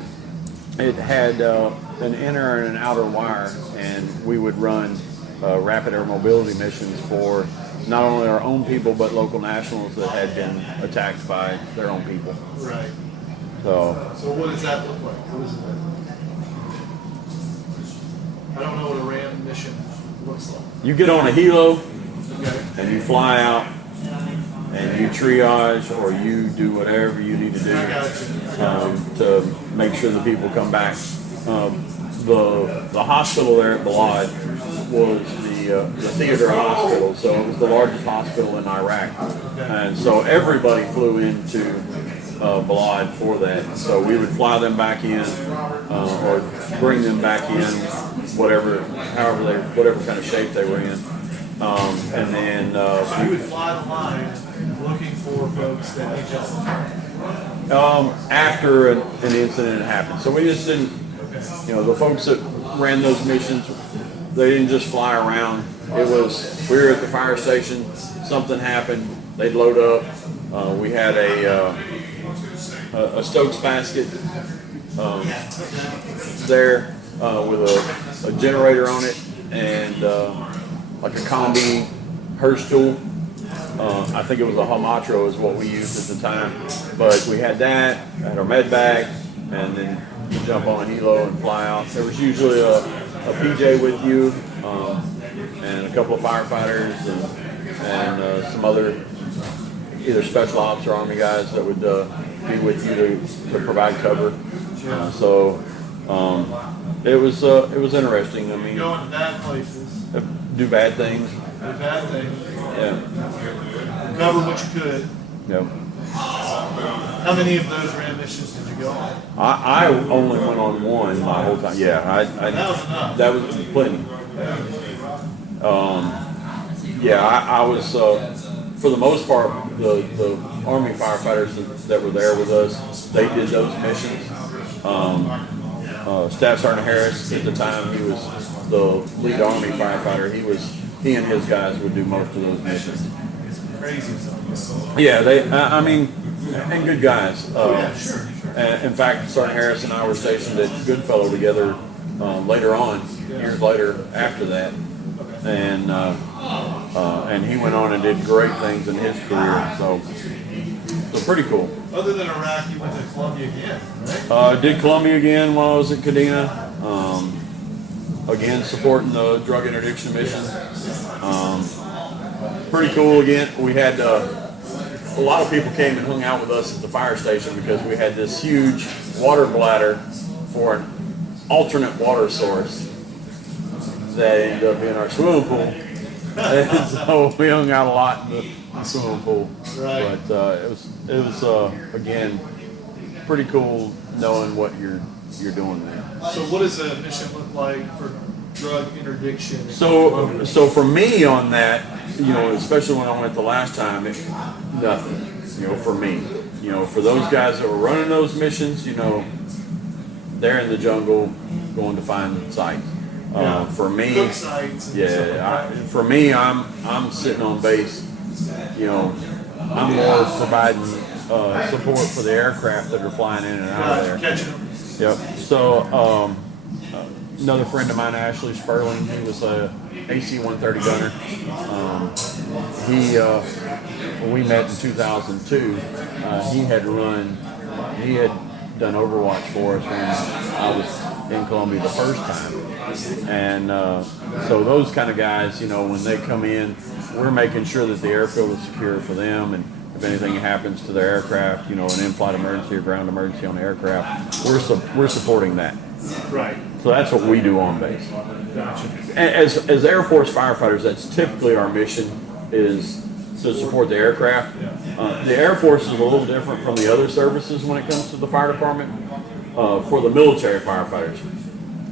it had an inner and an outer wire, and we would run rapid air mobility missions for not only our own people but local nationals that had been attacked by their own people. Right. So what does that look like? What is it? I don't know what a RAM mission looks like. you get on a helo Okay. and you fly out and you triage or you do whatever you need to do to make sure the people come back. The hospital there at Balad was the theater hospital, so it was the largest hospital in Iraq, and so everybody flew into Balad for that. So we would fly them back in or bring them back in, whatever kind of shape they were in, and then So you would fly the line looking for folks that need help. after an incident had happened. So we just didn't, the folks that ran those missions, they didn't just fly around. It was, we were at the fire station, something happened, they'd load up. We had a Stokes basket there with a generator on it and like a combi Hirsch tool. I think it was a Hamatro is what we used at the time. But we had that, had our med bag, and then you jump on a helo and fly out. There was usually a PJ with you, and a couple of firefighters and some other either special ops or Army guys that would be with you to provide cover. So it was interesting. I mean, Go into bad places, do bad things. do bad things, Yeah. cover what you could. Yep. How many of those RAM missions did you go on? I only went on one my whole time. Yeah, That was enough. that was plenty. Yeah, I was for the most part the Army firefighters that were there with us. They did those missions. Staff Sergeant Harris at the time, he was the lead Army firefighter. He and his guys would do most of those missions. Crazy stuff. Yeah, I mean, and good guys. Yeah, sure. In fact, Sergeant Harris and I were stationed at Goodfellow together later on, years later after that, and he went on and did great things in his career. So pretty cool. Other than Iraq, you went to Columbia again, right? Did Columbia again while I was at Kadena. Again, supporting the drug interdiction mission. Pretty cool again. We had a lot of people came and hung out with us at the fire station because we had this huge water bladder for an alternate water source that ended up being our swimming pool. And so we hung out a lot in the swimming pool. Right. But it was again pretty cool knowing what you're doing there. So what does a mission look like for drug interdiction? So for me on that, especially when I went the last time, nothing. For me, for those guys that were running those missions, they're in the jungle going to find sites. For me, Cook sites and for me, I'm sitting on base. I'm more providing support for the aircraft that are flying in and out of there. catching them. Yep. So another friend of mine, Ashley Sperling, he was a AC-130 gunner. When we met in 2002, he had done Overwatch for us when I was in Columbia the first time. And so those kind of guys, when they come in, we're making sure that the airfield is secure for them, and if anything happens to their aircraft, an in-flight emergency or ground emergency on the aircraft, we're supporting that. Right. So that's what we do on base. Gotcha. As Air Force firefighters, that's typically our mission, is to support the aircraft. The Air Force is a little different from the other services when it comes to the fire department for the military firefighters,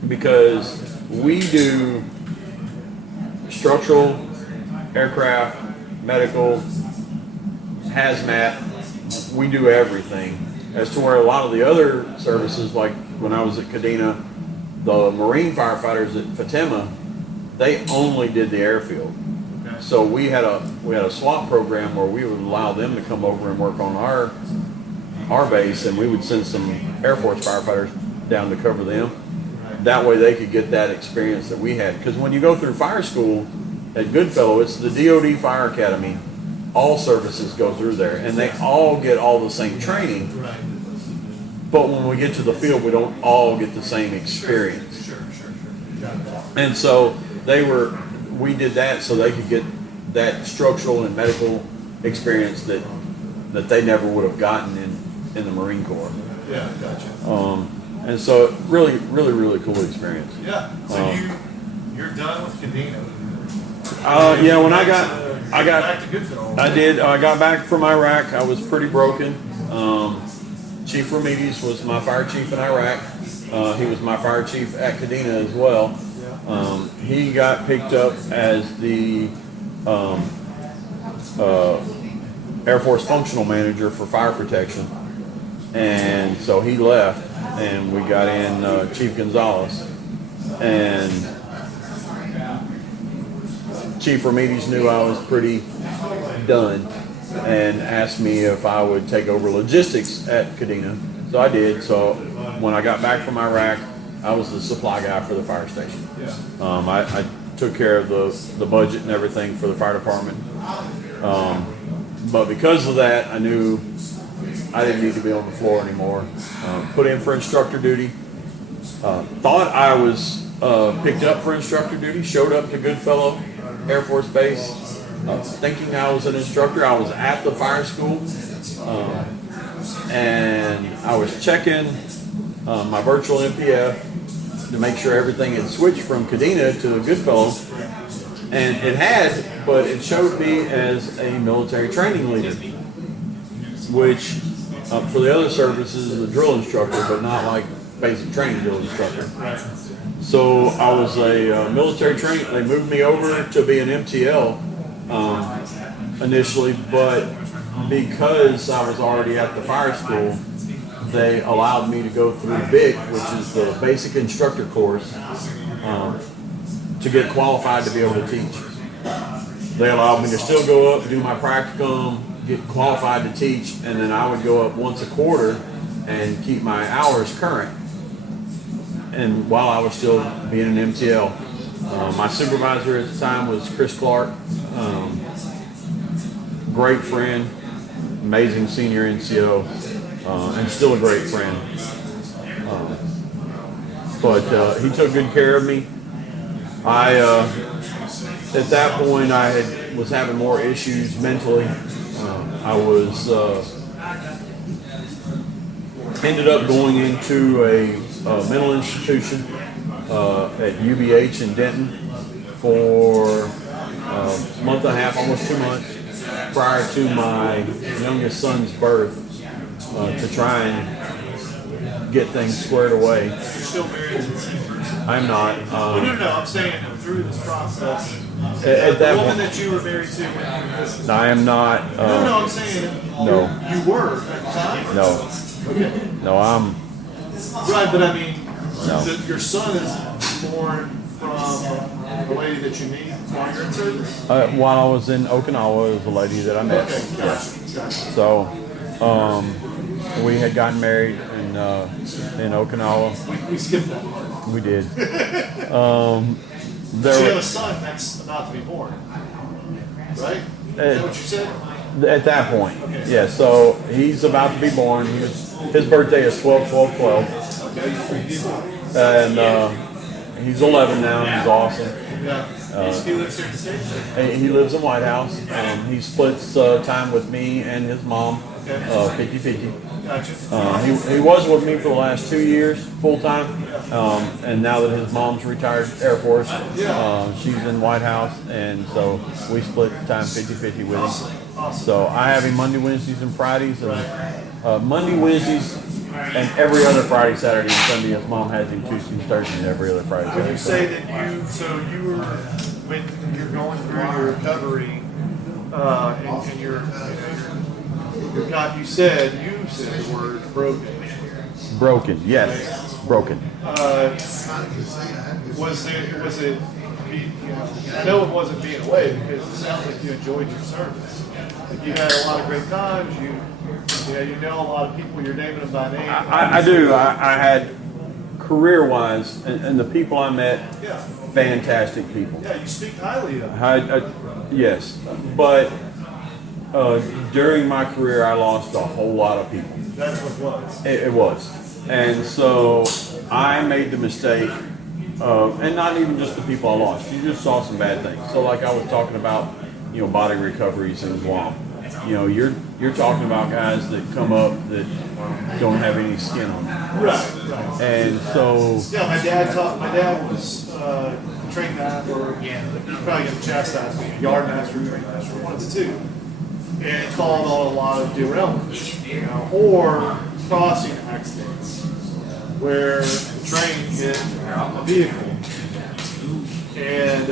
because we do structural, aircraft, medical, hazmat. We do everything. As to where a lot of the other services, like when I was at Kadena, the Marine firefighters at Fatima, they only did the airfield. Okay. So we had a swap program where we would allow them to come over and work on our base, and we would send some Air Force firefighters down to cover them. That way they could get that experience that we had. Because when you go through fire school at Goodfellow, it's the DoD Fire Academy. All services go through there, and they all get all the same training. Right. But when we get to the field, we don't all get the same experience. Sure. Got that. And so we did that so they could get that structural and medical experience that they never would have gotten in the Marine Corps. Yeah, gotcha. And so really cool experience. Yeah. So you're done with Kadena. Yeah, when I got back to Goodfellow. I did. I got back from Iraq. I was pretty broken. Chief Remedies was my fire chief in Iraq. He was my fire chief at Kadena as well. He got picked up as the Air Force functional manager for fire protection, and so he left, and we got in Chief Gonzalez, and Chief Remedies knew I was pretty done and asked me if I would take over logistics at Kadena. So I did. So when I got back from Iraq, I was the supply guy for the fire station. I took care of the budget and everything for the fire department. But because of that, I knew I didn't need to be on the floor anymore. Put in for instructor duty. Thought I was picked up for instructor duty. Showed up to Goodfellow Air Force Base thinking I was an instructor. I was at the fire school, and I was checking my virtual MPF to make sure everything had switched from Kadena to Goodfellow, and it had, but it showed me as a military training leader, which for the other services is a drill instructor, but not like basic training drill instructor. So I was a military trainer. They moved me over to be an MTL initially, but because I was already at the fire school, they allowed me to go through BIC, which is the basic instructor course, to get qualified to be able to teach. They allowed me to still go up, do my practicum, get qualified to teach, and then I would go up once a quarter and keep my hours current. And while I was still being an MTL, my supervisor at the time was Chris Clark, great friend, amazing senior NCO, and still a great friend. But he took good care of me. At that point, I was having more issues mentally. I was ended up going into a mental institution at UBH in Denton for a month and a half, almost 2 months, prior to my youngest son's birth, to try and get things squared away. You're still married to the same person? I'm not. No, I'm saying through this process. At that the woman point, that you were married to when this I am not. no, I'm saying no. you were at the time? No. Okay. No, I'm. Right, but I mean, No. your son is born from the lady that you meet while you're in service? While I was in Okinawa, it was a lady that I met. Okay, gotcha. So, we had gotten married in Okinawa. We skipped that part. We did. So There you have a son that's about to be born, right? Is that what you said? at that point, yeah. So he's about to be born. His birthday is 12/12/12, and He's 11 now. He's awesome. Yeah. He lives here in the States? He lives in White House. He splits time with me and his mom, 50-50. Gotcha. He was with me for the last 2 years, full time, and now that his mom's retired Air Force, she's in White House, and so we split time 50-50 with him. So I have him Monday, Wednesdays, and Fridays, and Monday, Wednesdays, and every other Friday, Saturday, and Sunday. His mom has him Tuesdays, Thursdays, and every other Friday. Would you say that you were, when you're going through your recovery, and your God, you said the word broken. Broken, yes, broken. Was it? I know it wasn't being away because it sounds like you enjoyed your service. Like you had a lot of great times. You know a lot of people. You're naming them by name. I do. I had career-wise, and the people I met, fantastic people. Yeah, you speak highly of them. Yes, but during my career, I lost a whole lot of people. That's what it was. It was. And so I made the mistake, and not even just the people I lost. You just saw some bad things. So like I was talking about, body recoveries in Guam. You're talking about guys that come up that don't have any skin on them. Right. And so... Yeah, my dad was trained master, or you probably get chastised, a yard master, train master, one of the two. And it called on a lot of derailments, or crossing accidents, where the train hit a vehicle. And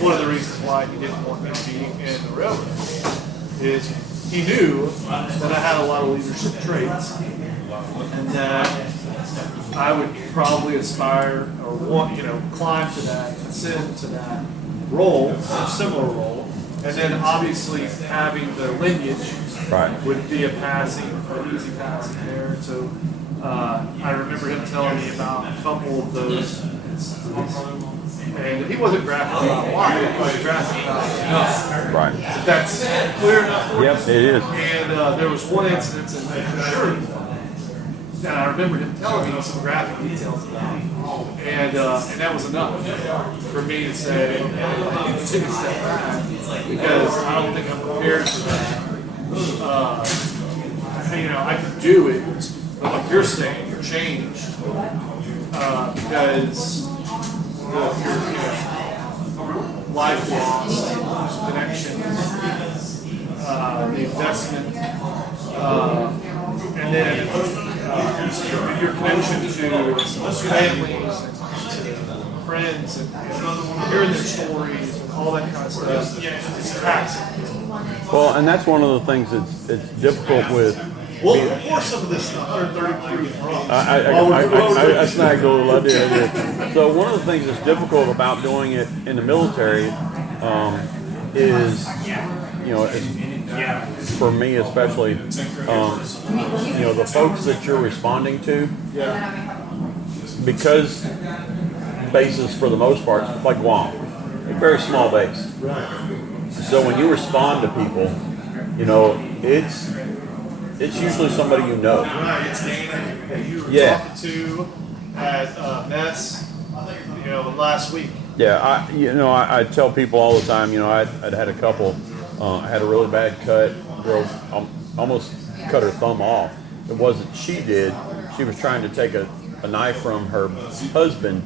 one of the reasons why he didn't want me to be in the railroad is he knew that I had a lot of leadership traits, and that I would probably aspire or want, climb to that, ascend to that role, or similar role. And then obviously having the lineage would be a easy passing there. So I remember him telling me about a couple of those instances. And he wasn't graphic about why, he was graphic about enough. Right. If that's clear enough for you? Yep, it is. And there was one incident and I remember him telling me some graphic details about it. And that was enough for me to say, I need to take a step back because I don't think I'm prepared for that. I can do it, but like you're saying, you're changed because your life lost, connections, the investment, and then your connection to families, to friends, and hearing their stories, and all that kind of stuff. It's taxing. Well, and that's one of the things that's difficult with. Well, pour some of this 133 from. I snagged a little. I did. So one of the things that's difficult about doing it in the military is, for me especially, the folks that you're responding to, because bases for the most part, like Guam, a very small base. Right. So when you respond to people, it's usually somebody you know. Right, it's Dana that you were talking to at Mess, last week. Yeah, I tell people all the time, I'd had a couple, I had a really bad cut, girl almost cut her thumb off. It wasn't she did, she was trying to take a knife from her husband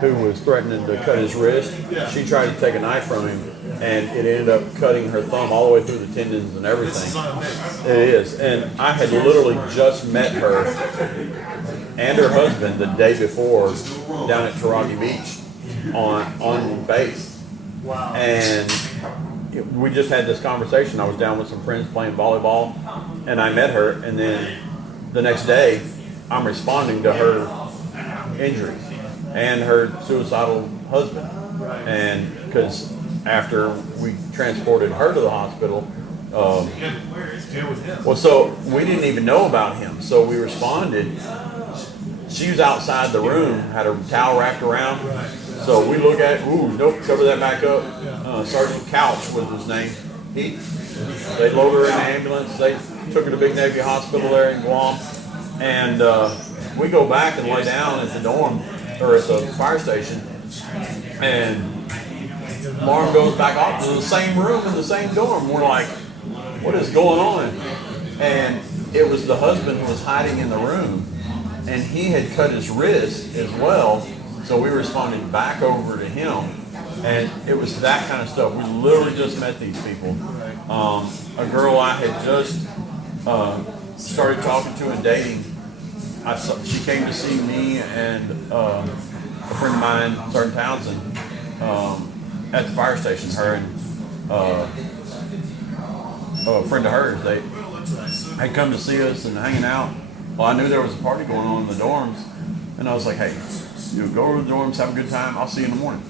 who was threatening to cut his wrist. She tried to take a knife from him, and it ended up cutting her thumb all the way through the tendons and everything. It is, and I had literally just met her and her husband the day before down at Taragi Beach on base. Wow. And we just had this conversation. I was down with some friends playing volleyball, and I met her, and then the next day I'm responding to her injuries and her suicidal husband. And because after we transported her to the hospital, so we didn't even know about him. So we responded. She was outside the room, had her towel wrapped around. So we look at, cover that back up. Sergeant Couch was his name. They loaded her in the ambulance. They took her to Big Navy Hospital there in Guam. And we go back and lay down at the dorm, or at the fire station, and alarm goes back off to the same room in the same dorm. We're like, what is going on? And it was the husband who was hiding in the room, and he had cut his wrist as well. So we responded back over to him, and it was that kind of stuff. We literally just met these people. A girl I had just started talking to and dating, she came to see me and a friend of mine, Sergeant Townsend, at the fire station. Her and a friend of hers, they had come to see us and hanging out. Well, I knew there was a party going on in the dorms, and I was like, hey, go over to the dorms, have a good time, I'll see you in the morning.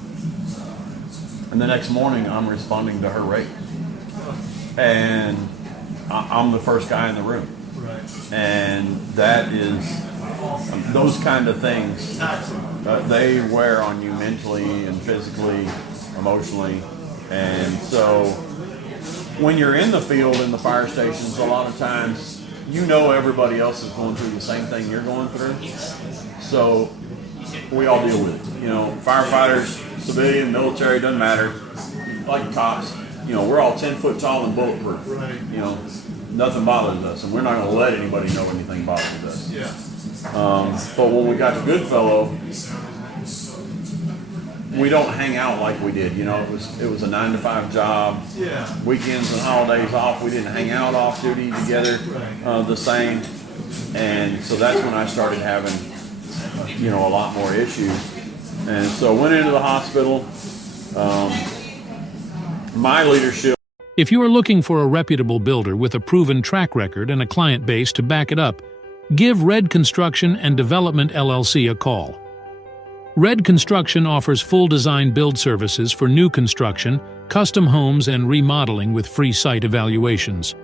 And the next morning, I'm responding to her rape. And I'm the first guy in the room. And that is, those kind of things, they wear on you mentally and physically, emotionally. And so when you're in the field in the fire stations, a lot of times, you know everybody else is going through the same thing you're going through. So we all deal with it. You know, firefighters, civilian, military, doesn't matter. Like cops, you know, we're all 10 foot tall and bulletproof. You know, nothing bothers us, and we're not going to let anybody know anything bothers us. But when we got to Goodfellow, we don't hang out like we did. You know, it was a 9-to-5 job. Weekends and holidays off. We didn't hang out off duty together the same. And so that's when I started having, you know, a lot more issues. And so went into the hospital. My leadership. If you are looking for a reputable builder with a proven track record and a client base to back it up, give Red Construction and Development LLC a call. Red Construction offers full design build services for new construction, custom homes, and remodeling with free site evaluations.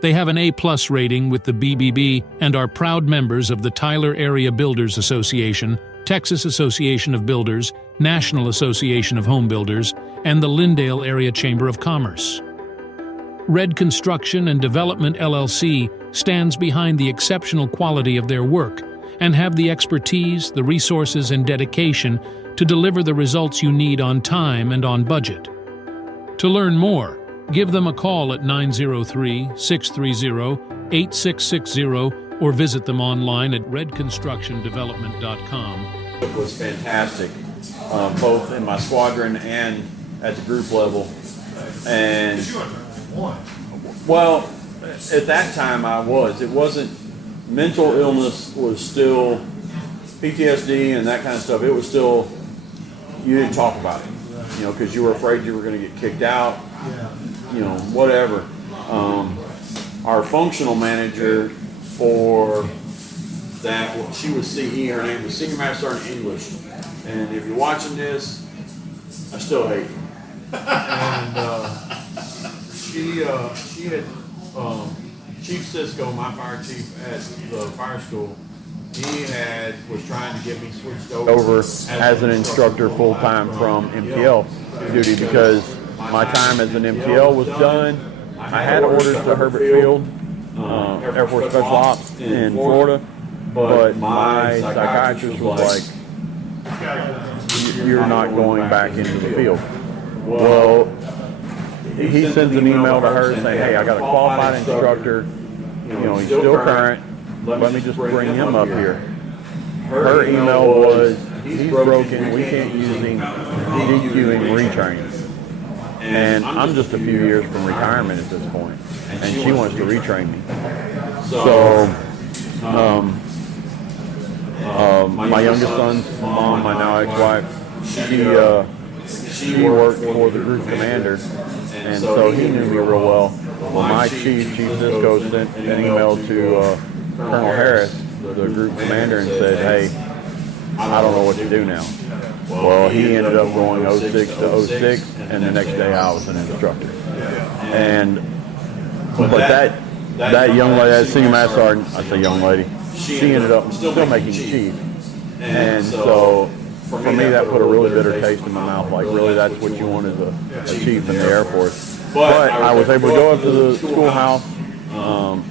They have an A+ rating with the BBB and are proud members of the Tyler Area Builders Association, Texas Association of Builders, National Association of Home Builders, and the Lindale Area Chamber of Commerce. Red Construction and Development LLC stands behind the exceptional quality of their work and have the expertise, the resources, and dedication to deliver the results you need on time and on budget. To learn more, give them a call at 903-630-8660 or visit them online at redconstructiondevelopment.com. It was fantastic, both in my squadron and at the group level. And, well, at that time it wasn't, mental illness was still, PTSD and that kind of stuff, it was still, you didn't talk about it, you know, because you were afraid you were going to get kicked out, you know, whatever. Our functional manager for that, well, she was CE, her name was Senior Master Sergeant English, and if you're watching this, I still hate you. And she had, Chief Cisco, my fire chief at the fire school, he was trying to get me switched over as an instructor full-time from MTL duty because my time as an MTL was done. I had orders to Herbert Field, Air Force Special Ops in Florida, but my psychiatrist was like, you're not going back into the field. Well, he sends an email to her saying, hey, I got a qualified instructor, you know, he's still current, let me just bring him up here. Her email was, he's broken, we can't use him, DQing retraining. And I'm just a few years from retirement at this point, and she wants to retrain me. So, my youngest son's mom, my now ex-wife, she worked for the group commander, and so he knew me real well. Well, my Chief Cisco, sent an email to Colonel Harris, the group commander, and said, hey, I don't know what to do now. Well, he ended up going 06 to 06, and the next day I was an instructor. But that young lady, that senior master sergeant, I say young lady, she ended up still making chief. And so for me, that put a really bitter taste in my mouth, like really that's what you want as a chief in the Air Force. But I was able to go up to the schoolhouse,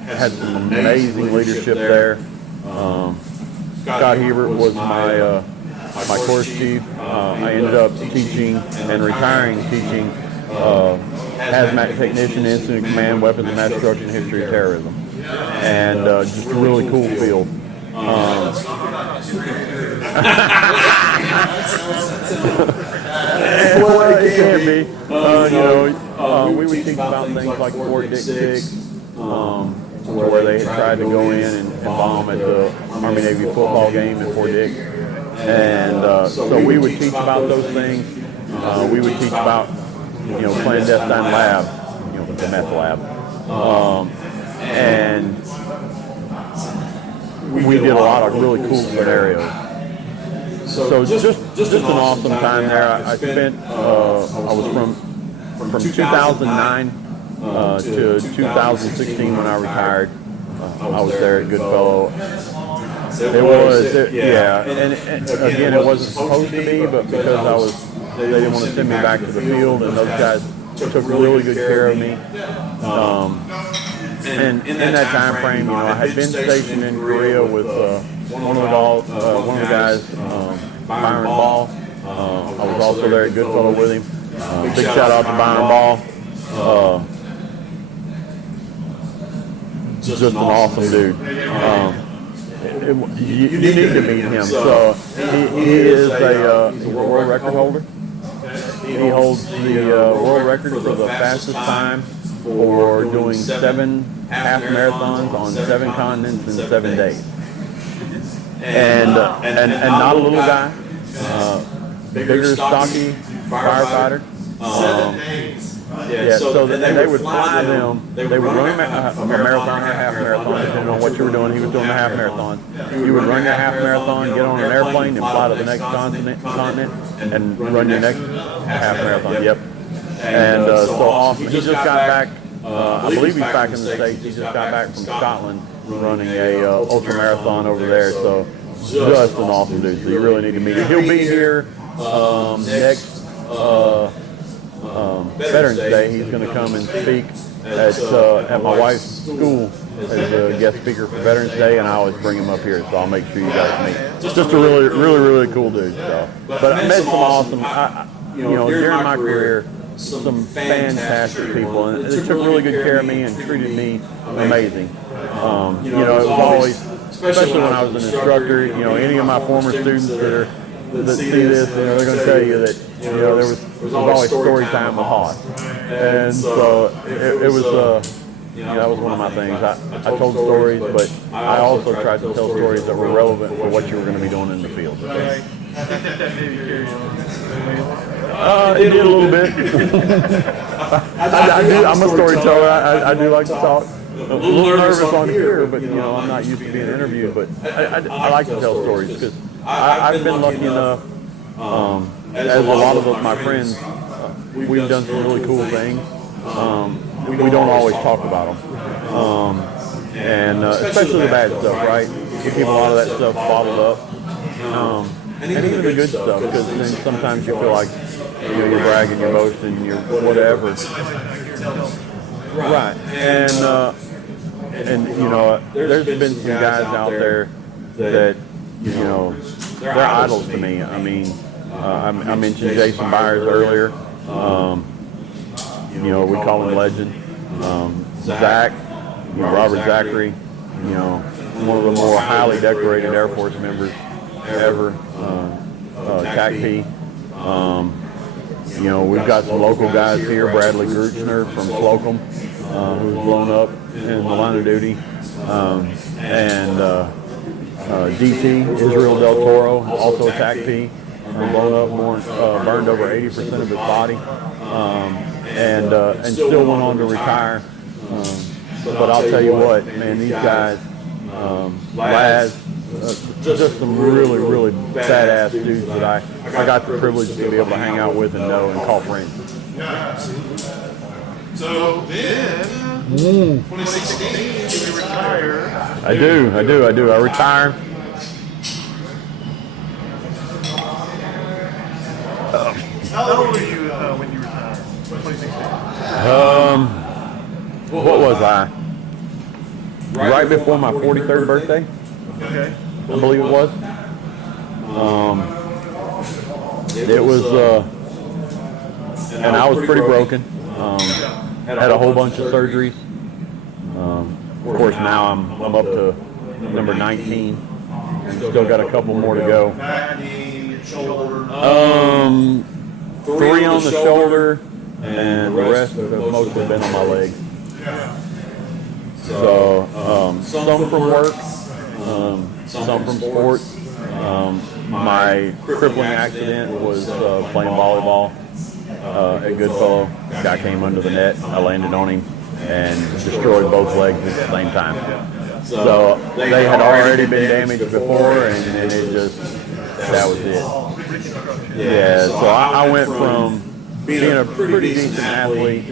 had some amazing leadership there. Scott Hebert was my my course chief. I ended up teaching and retiring teaching hazmat technician, incident command, weapons of mass destruction, history of terrorism, and just a really cool field. Well, it can be. We would teach about things like Fort Dick, where they had tried to go in and bomb at the Army-Navy football game at Fort Dick. And so we would teach about those things. We would teach about, clandestine lab, the meth lab. And we did a lot of really cool scenarios. So just an awesome time there. I spent, I was from 2009 to 2016 when I retired. I was there at Goodfellow. And again, it wasn't supposed to be, but because they didn't want to send me back to the field, and those guys took really good care of me. And in that time frame, I had been stationed in Korea with one of the guys, Byron Ball. I was also there at Goodfellow with him. Big shout out to Byron Ball. Just an awesome dude. You need to meet him. So he is a world record holder. He holds the world record for the fastest time for doing 7 half marathons on 7 continents in 7 days. And not a little guy. Bigger, stocky firefighter. 7 days. So they would fly them. They would run a marathon or a half marathon, depending on what you were doing. He was doing a half marathon. You would run your half marathon, get on an airplane, and fly to the next continent, and run your next half marathon. Yep. And so awesome. He just got back. I believe he's back in the States. He just got back from Scotland, running a ultra marathon over there. So just an awesome dude. So you really need to meet him. He'll be here next. Veterans Day. He's going to come and speak at my wife's school as a guest speaker for Veterans Day, and I always bring him up here, so I'll make sure you guys meet. Just a really cool dude. So. But I met some awesome, during my career, some fantastic people, and they took really good care of me and treated me amazing. It was always, especially when I was an instructor, any of my former students that see this, they're going to tell you that, there was always story time with Hoss. And so it was, that was one of my things. I told stories, but I also tried to tell stories that were relevant for what you were going to be doing in the field. I think that maybe carried It did a little bit. I'm a storyteller. I do like to talk. A little nervous on here, but I'm not used to being interviewed. But I like to tell stories because I've been lucky enough, as a lot of my friends, we've done some really cool things. We don't always talk about them, and especially the bad stuff, right? You keep a lot of that stuff bottled up, and even the good stuff, because then sometimes you feel like you're bragging, you're boasting, you're whatever. Right, and there's been some guys out there that they're idols to me. I mean, I mentioned Jason Byers earlier. We call him legend. Zach, Robert Zachary, one of the more highly decorated Air Force members ever. TACP. We've got some local guys here. Bradley Gruchner from Slocum, who's blown up in the line of duty, and DT Israel Del Toro, also a TACP, blown up, burned over 80% of his body, and still went on to retire. But I'll tell you what, man, these guys, Laz, just some really badass dudes that I got the privilege to be able to hang out with and know and call friends. Yeah, absolutely. So then, 2016, you retire. I do. I retire. How old were you when you retired? 2016. What was I? Right before my 43rd birthday. Okay. I believe it was. It was, and I was pretty broken. Had a whole bunch of surgeries. Of course, now I'm up to number 19. Still got a couple more to go. Three on the shoulder, and the rest have mostly been on my legs. So some from work, some from sports. My crippling accident was playing volleyball at Goodfellow. Guy came under the net. I landed on him and destroyed both legs at the same time. So they had already been damaged before, and it just, that was it. Yeah, so I went from being a pretty decent athlete.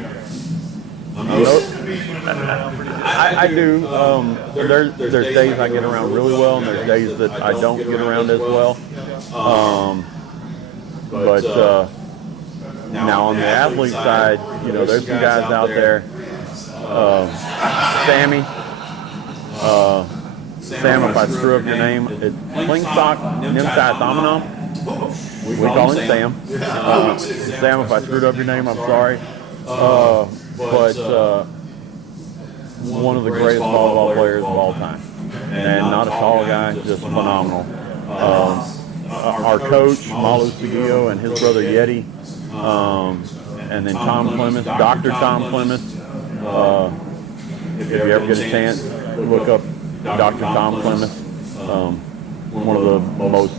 I do. There's days I get around really well, and there's days that I don't get around as well. But now on the athlete side, there's some guys out there. Sam, if I screw up your name, it's Klingstock Nimsathomenon. We call him Sam. Sam, if I screwed up your name, I'm sorry. But one of the greatest volleyball players of all time. And not a tall guy, just phenomenal. Our coach, Malu Seguillo, and his brother Yeti, and then Tom Clements, Dr. Tom Clements. If you ever get a chance, look up Dr. Tom Clements, one of the most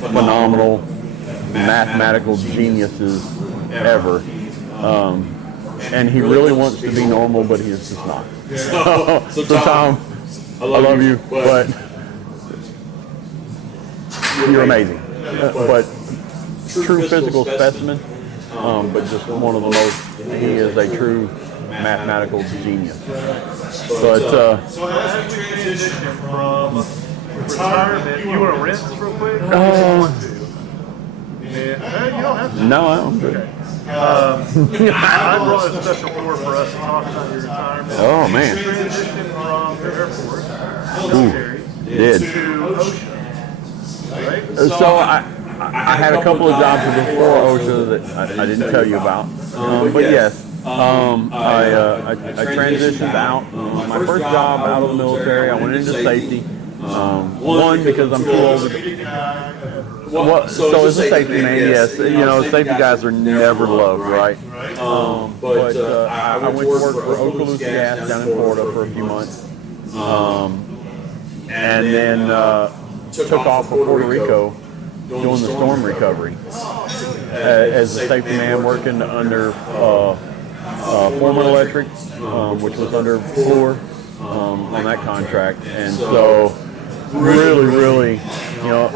phenomenal mathematical geniuses ever. And he really wants to be normal, but he's just not. So Tom, I love you, but you're amazing. But true physical specimen, but just one of the most, he is a true mathematical genius. But So as we transition from retirement, you want to rinse real quick? You don't have to. No, I'm good. I brought a special tour for us to talk about your retirement. Oh, man. You transitioned from the Air Force, military, Did. to OSHA, right? So I had a couple of jobs before OSHA that I didn't tell you about. But yes, I transitioned out. My first job out of the military, I went into safety. One, because I'm too old. So as a safety man, yes, safety guys are never loved, right? But I went to work for Okaloosa Gas down in Florida for a few months. And then took off for Puerto Rico doing the storm recovery as a safety man working under Foreman Electric, which was under Fluor on that contract. And so really,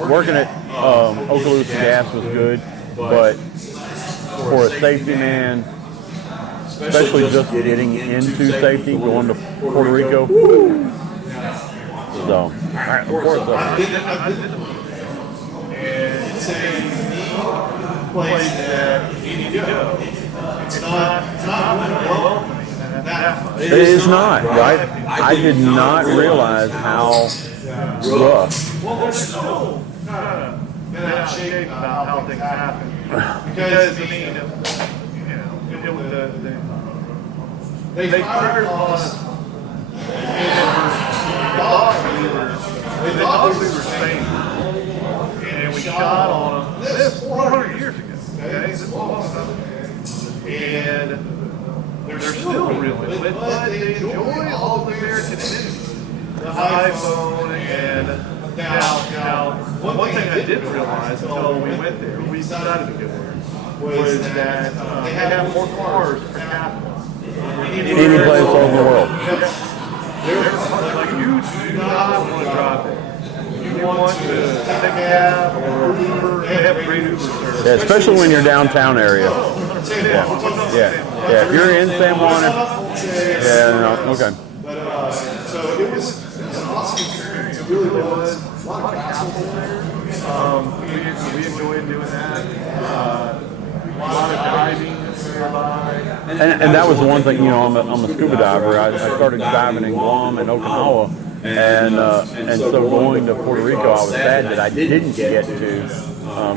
working at Okaloosa Gas was good, but for a safety man, especially just getting into safety, going to Puerto Rico, so, of course, It's a place that you need to go. It's not welcoming that much. it is not, right? I did not realize how rough. Well, they're still kind of been out of shape about how things happen. Because, they fired us, they thought we were safe. And we shot on them. This 400 years ago. Okay? This is long time. And they're still really lit, but they enjoy all the American images. The iPhone and now one thing I didn't realize until we went there, we decided to go there, was that they have more cars per capita. Any place all over the world. They're like, you do not want to drive there. You want to take a cab or Uber. They have great Uber service. Yeah, especially when you're downtown area. Yeah. If you're in San Juan, okay. So it was an awesome experience. It really was. A lot of castles there. We enjoyed doing that. A lot of diving nearby. And that was one thing, I'm a scuba diver. I started diving in Guam and Okinawa, And so going to Puerto Rico, I was sad that I didn't get to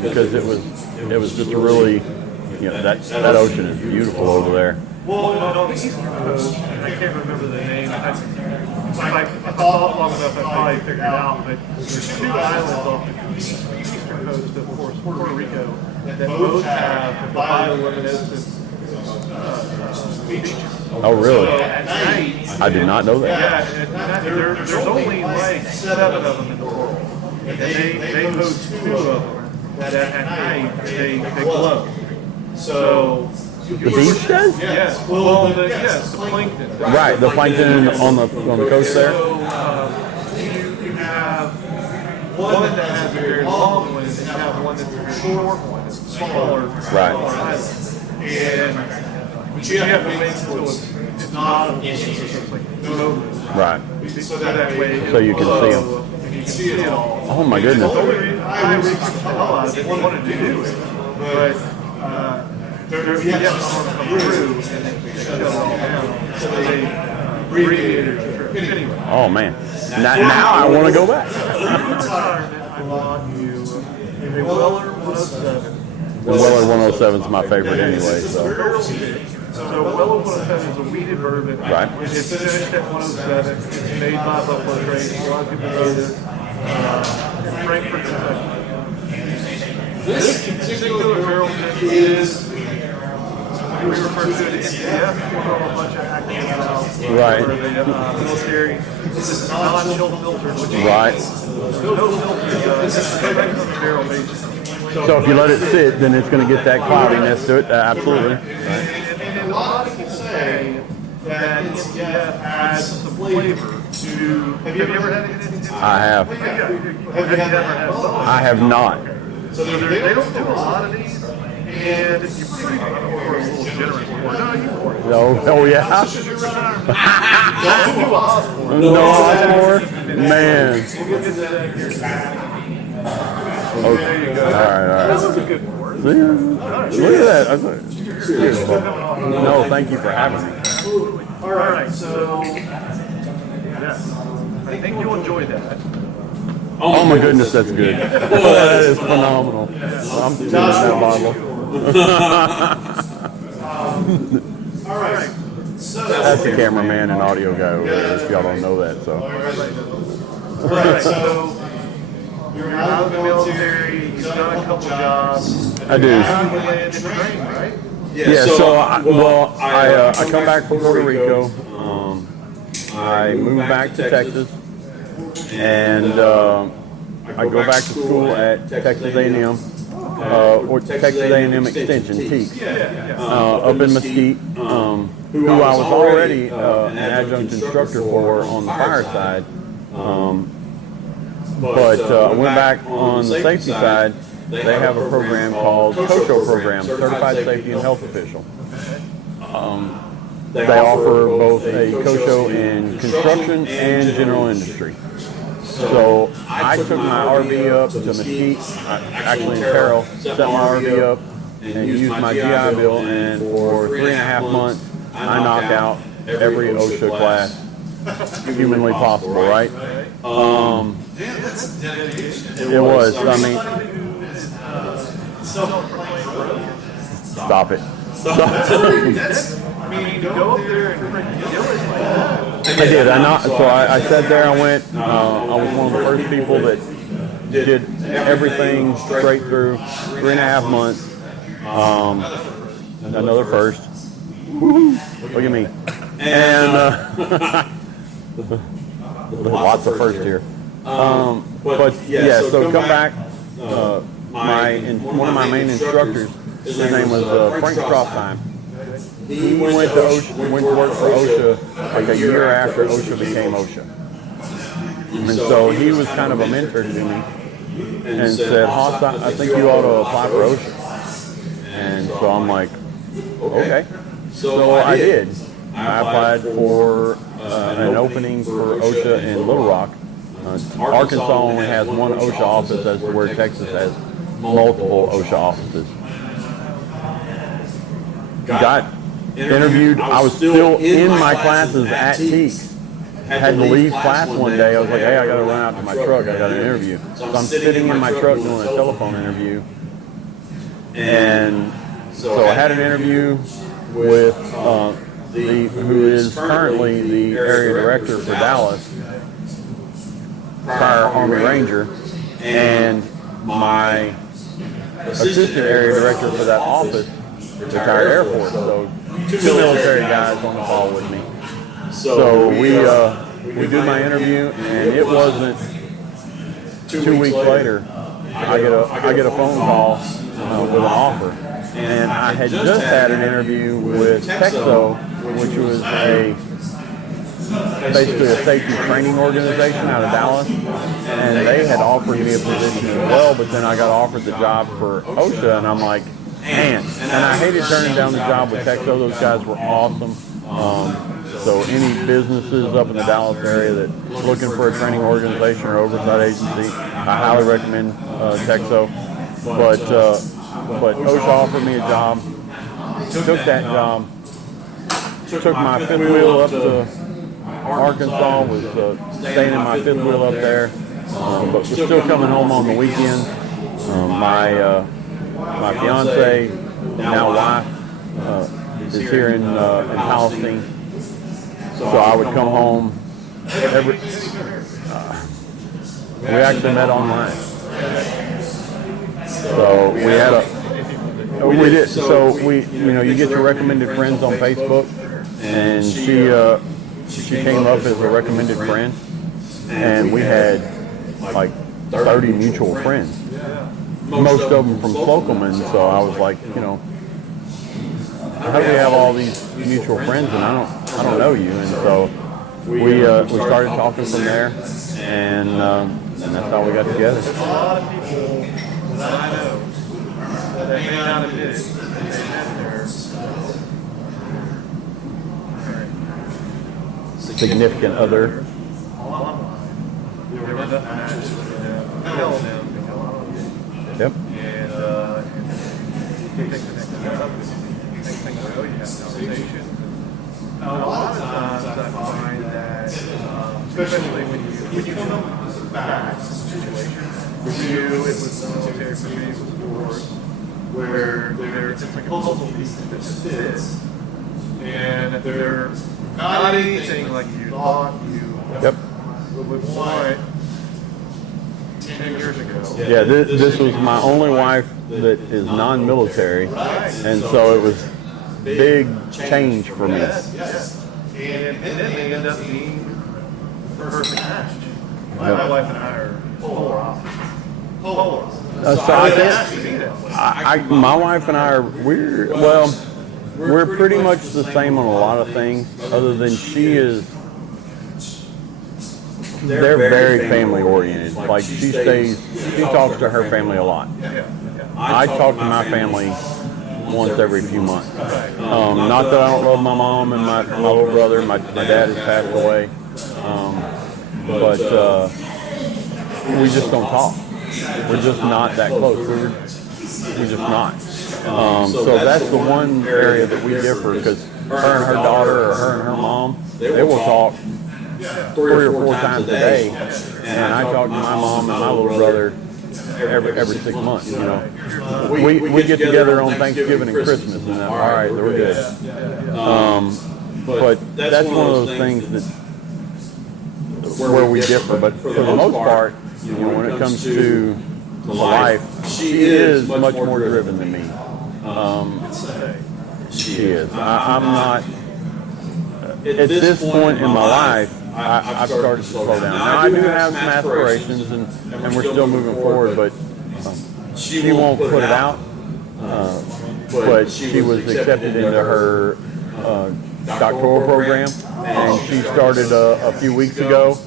because it was just a really, that ocean is beautiful over there. Well, on the eastern coast, I can't remember the name. If I thought long enough, I probably figured it out. But there's two islands off the eastern coast of, course, Puerto Rico that both have the bioluminescent beaches. Oh, really? So at night, I did not know that. yeah, at night, there's only like 7 of them in the world. And they host 2 of them that at night they glow. So The beach does? yes, well, the plankton. Right, the plankton on the coast there. So you have one that has a very long one, and you have one that's a very short one. It's smaller. Right. And but you have to make it so it's not a full, so it's like no. Right. So that way So you can see them. and you can see it all. Oh my goodness. I researched the hell out of it. I wanted to do it, but you have someone come through and they shut it all down. So they abbreviated your trip. Anyway. Oh man. Now I want to go back. For retirement, I bought you a Weller 107. The Weller 107 is my favorite anyway. So So Weller 107 is a weeded bourbon. Right. It's finished at 107. It's made by Buffalo Trace. A lot of people know this. In Frankfort, Kentucky. This particular barrel is, we refer to it as NCF. We know a bunch of acronyms now. Right. For the military. This is non-chill filtered, which means Right. no filter. This is straight from the barrel basis. So if you let it sit, then it's going to get that cloudiness to it. Absolutely. And a lot of people say that NCF adds some flavor to. Have you ever had it? I have. Have you ever had both? I have not. So they don't do a lot of these, and you pretty much are a little generous. No, you are. Oh yeah. Don't do Osborne. No more. Man. We'll get to that here. Okay. All right. This is a good word. See? Look at that. No, thank you for having me. All right, so yes, I think you'll enjoy that. Oh my goodness, that's good. That is phenomenal. I'm doing that bottle. All right, so That's the cameraman and audio guy over there, if y'all don't know that. So all right, so you're out of the military. You've done a couple jobs. I do. You landed in Ukraine, right? Yeah. So I come back from Puerto Rico. I moved back to Texas, and I go back to school at Texas A&M. Or Texas A&M Extension, TEEX, up in Mesquite, who I was already an adjunct instructor for on the fire side. But I went back on the safety side. They have a program called COSHO program, Certified Safety and Health Official. They offer both a COSHO in construction and general industry. So I took my RV up to Mesquite, actually in Terrell, set my RV up and used my GI Bill, and for 3.5 months I knocked out every OSHA class humanly possible, right? It was, I mean, stop it. I mean, you go up there and freaking kill it like that. I did. I sat there. I went. I was one of the first people that did everything straight through. 3.5 months. Another first. Woo-hoo. Look at me. And lots of first here. But yeah. So come back. One of my main instructors. His name was Frank Crossheim. He went to work for OSHA like a year after OSHA became OSHA. And so he was kind of a mentor to me and said, Hoss, I think you ought to apply for OSHA. And so I'm like, okay. So I did. I applied for an opening for OSHA in Little Rock. Arkansas only has one OSHA office as to where Texas has multiple OSHA offices. Got interviewed. I was still in my classes at TEEX had to leave class one day. I was like, hey, I got to run out to my truck. I got an interview. So I'm sitting in my truck doing a telephone interview. And so I had an interview with who is currently the area director for Dallas, Fire Army Ranger, and my assistant area director for that office, retired Air Force. So two military guys on the call with me. So we do my interview, and it wasn't 2 weeks later, I get a phone call with an offer. And I had just had an interview with Texo, which was basically a safety training organization out of Dallas, and they had offered me a position as well, but then I got offered the job for OSHA, and I'm like, man. And I hated turning down the job with Texo. Those guys were awesome. So any businesses up in the Dallas area that looking for a training organization or oversight agency, I highly recommend Texo. But OSHA offered me a job, took that job, took my fifth wheel up to Arkansas, was staying in my fifth wheel up there, but was still coming home on the weekends. My fiance, now wife, is here in Palestine. So I would come home we actually met online. So we had we did. So you get your recommended friends on Facebook, and she came up as a recommended friend, and we had like 30 mutual friends, most of them from Slocum. So I was like, how do we have all these mutual friends and I don't know you? And so we started talking from there, and that's how we got together. There's a lot of people that I know that may not admit it, they met their significant other. They were enough matches for them, held them, to come on. Yep. And they take the next step. Next thing you know, you have a conversation. A lot of times I find that, especially when you come back to a situation, with you, it was military, for me, it was wars, where it's like a puzzle piece that fits, and they're not anything like you thought you would want 10 years ago. Yeah, this was my only wife that is non-military, and so it was big change for me. Yes. And then they end up being the perfect match. My wife and I are polar opposites. My wife and I are we're pretty much the same on a lot of things, other than they're very family oriented. Like she talks to her family a lot. I talk to my family once every few months. Not that I don't love my mom and my little brother. My dad has passed away, but we just don't talk. We're just not that close. We're just not. So that's the one area that we differ, because her and her daughter, or her and her mom, they will talk 3 or 4 times a day, and I talk to my mom and my little brother every 6 months. We get together on Thanksgiving and Christmas, and all right, we're good. But that's one of those things that where we differ. But for the most part, when it comes to life, she is much more driven than me. She is. I'm not. At this point in my life, I've started to slow down. Now, I do have some aspirations, and we're still moving forward, but she won't put it out. But she was accepted into her doctoral program, and she started a few weeks ago.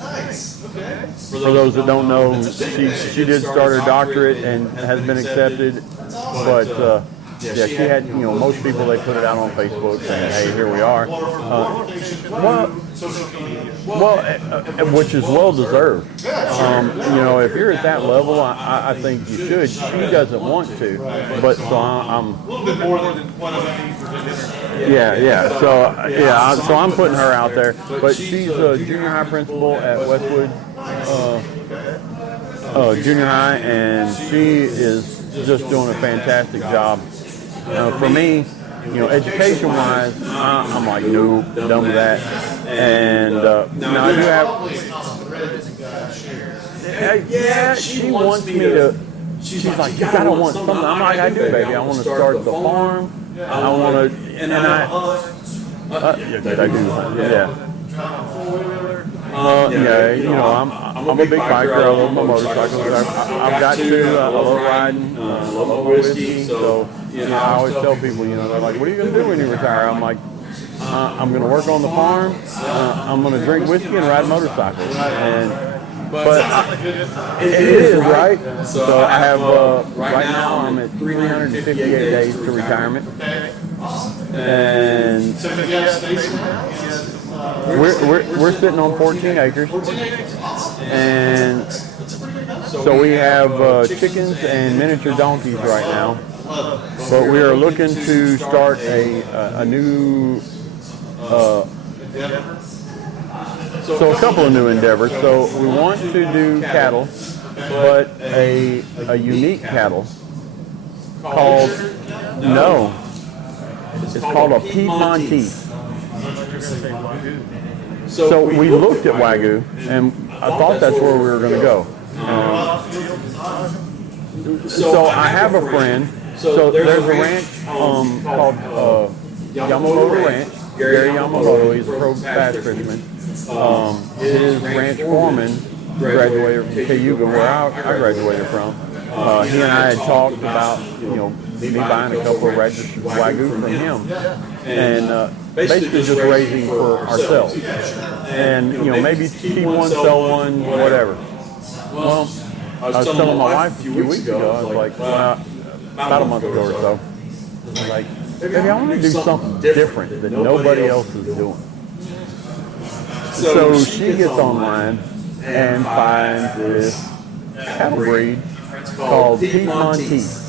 For those that don't know, she did start her doctorate and has been accepted, but Yeah, she had, you know, most people, they put it out on Facebook saying, hey, here we are. Which is well deserved. You know, if you're at that level, I think you should. She doesn't want to, but so I'm. So I'm putting her out there. But she's a junior high principal at Westwood Junior High, and she is just doing a fantastic job. For me, you know, education-wise, I'm like, nope, done with that. And now I do have. She wants me to. She's like, you gotta want something. I'm like, I do, baby. I want to start the farm. I want to, and I do. Yeah. You know, I'm a big biker. I love my motorcycles. I've got to. I love riding. I love whiskey. So, you know, I always tell people, you know, they're like, what are you going to do when you retire? I'm like, I'm going to work on the farm. I'm going to drink whiskey and ride motorcycles. But it is, right? So I have, right now I'm at 358 days to retirement. And we're sitting on 14 acres. And so we have chickens and miniature donkeys right now. But we are looking to start a new, so a couple of new endeavors. So we want to do cattle, but a unique cattle called, it's called a Piedmontese. So we looked at Wagyu, and I thought that's where we were going to go. So I have a friend. So there's a ranch called Yamamoto Ranch. Gary Yamamoto, he's a pro bass fisherman. His ranch foreman graduated from Cayuga, where I graduated from. He and I had talked about, you know, me buying a couple of registered Wagyu from him, and basically just raising for ourselves. And, you know, maybe keep one, sell one, whatever. Well, I was telling my wife a few weeks ago, I was like, well, about a month ago or so, I was like, maybe I want to do something different that nobody else is doing. So she gets online and finds this cattle breed called Piedmontese.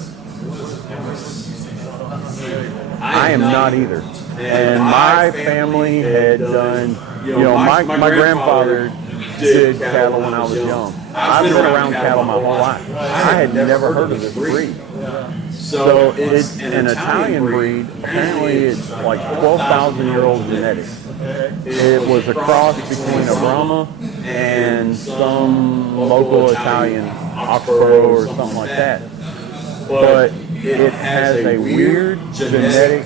I am not either. And my family had done, you know, my grandfather did cattle when I was young. I've been around cattle my whole life. I had never heard of this breed. So it's an Italian breed. Apparently it's like 12,000-year-old genetics. It was a cross between a Brahma and some local Italian Oxborough or something like that. But it has a weird genetic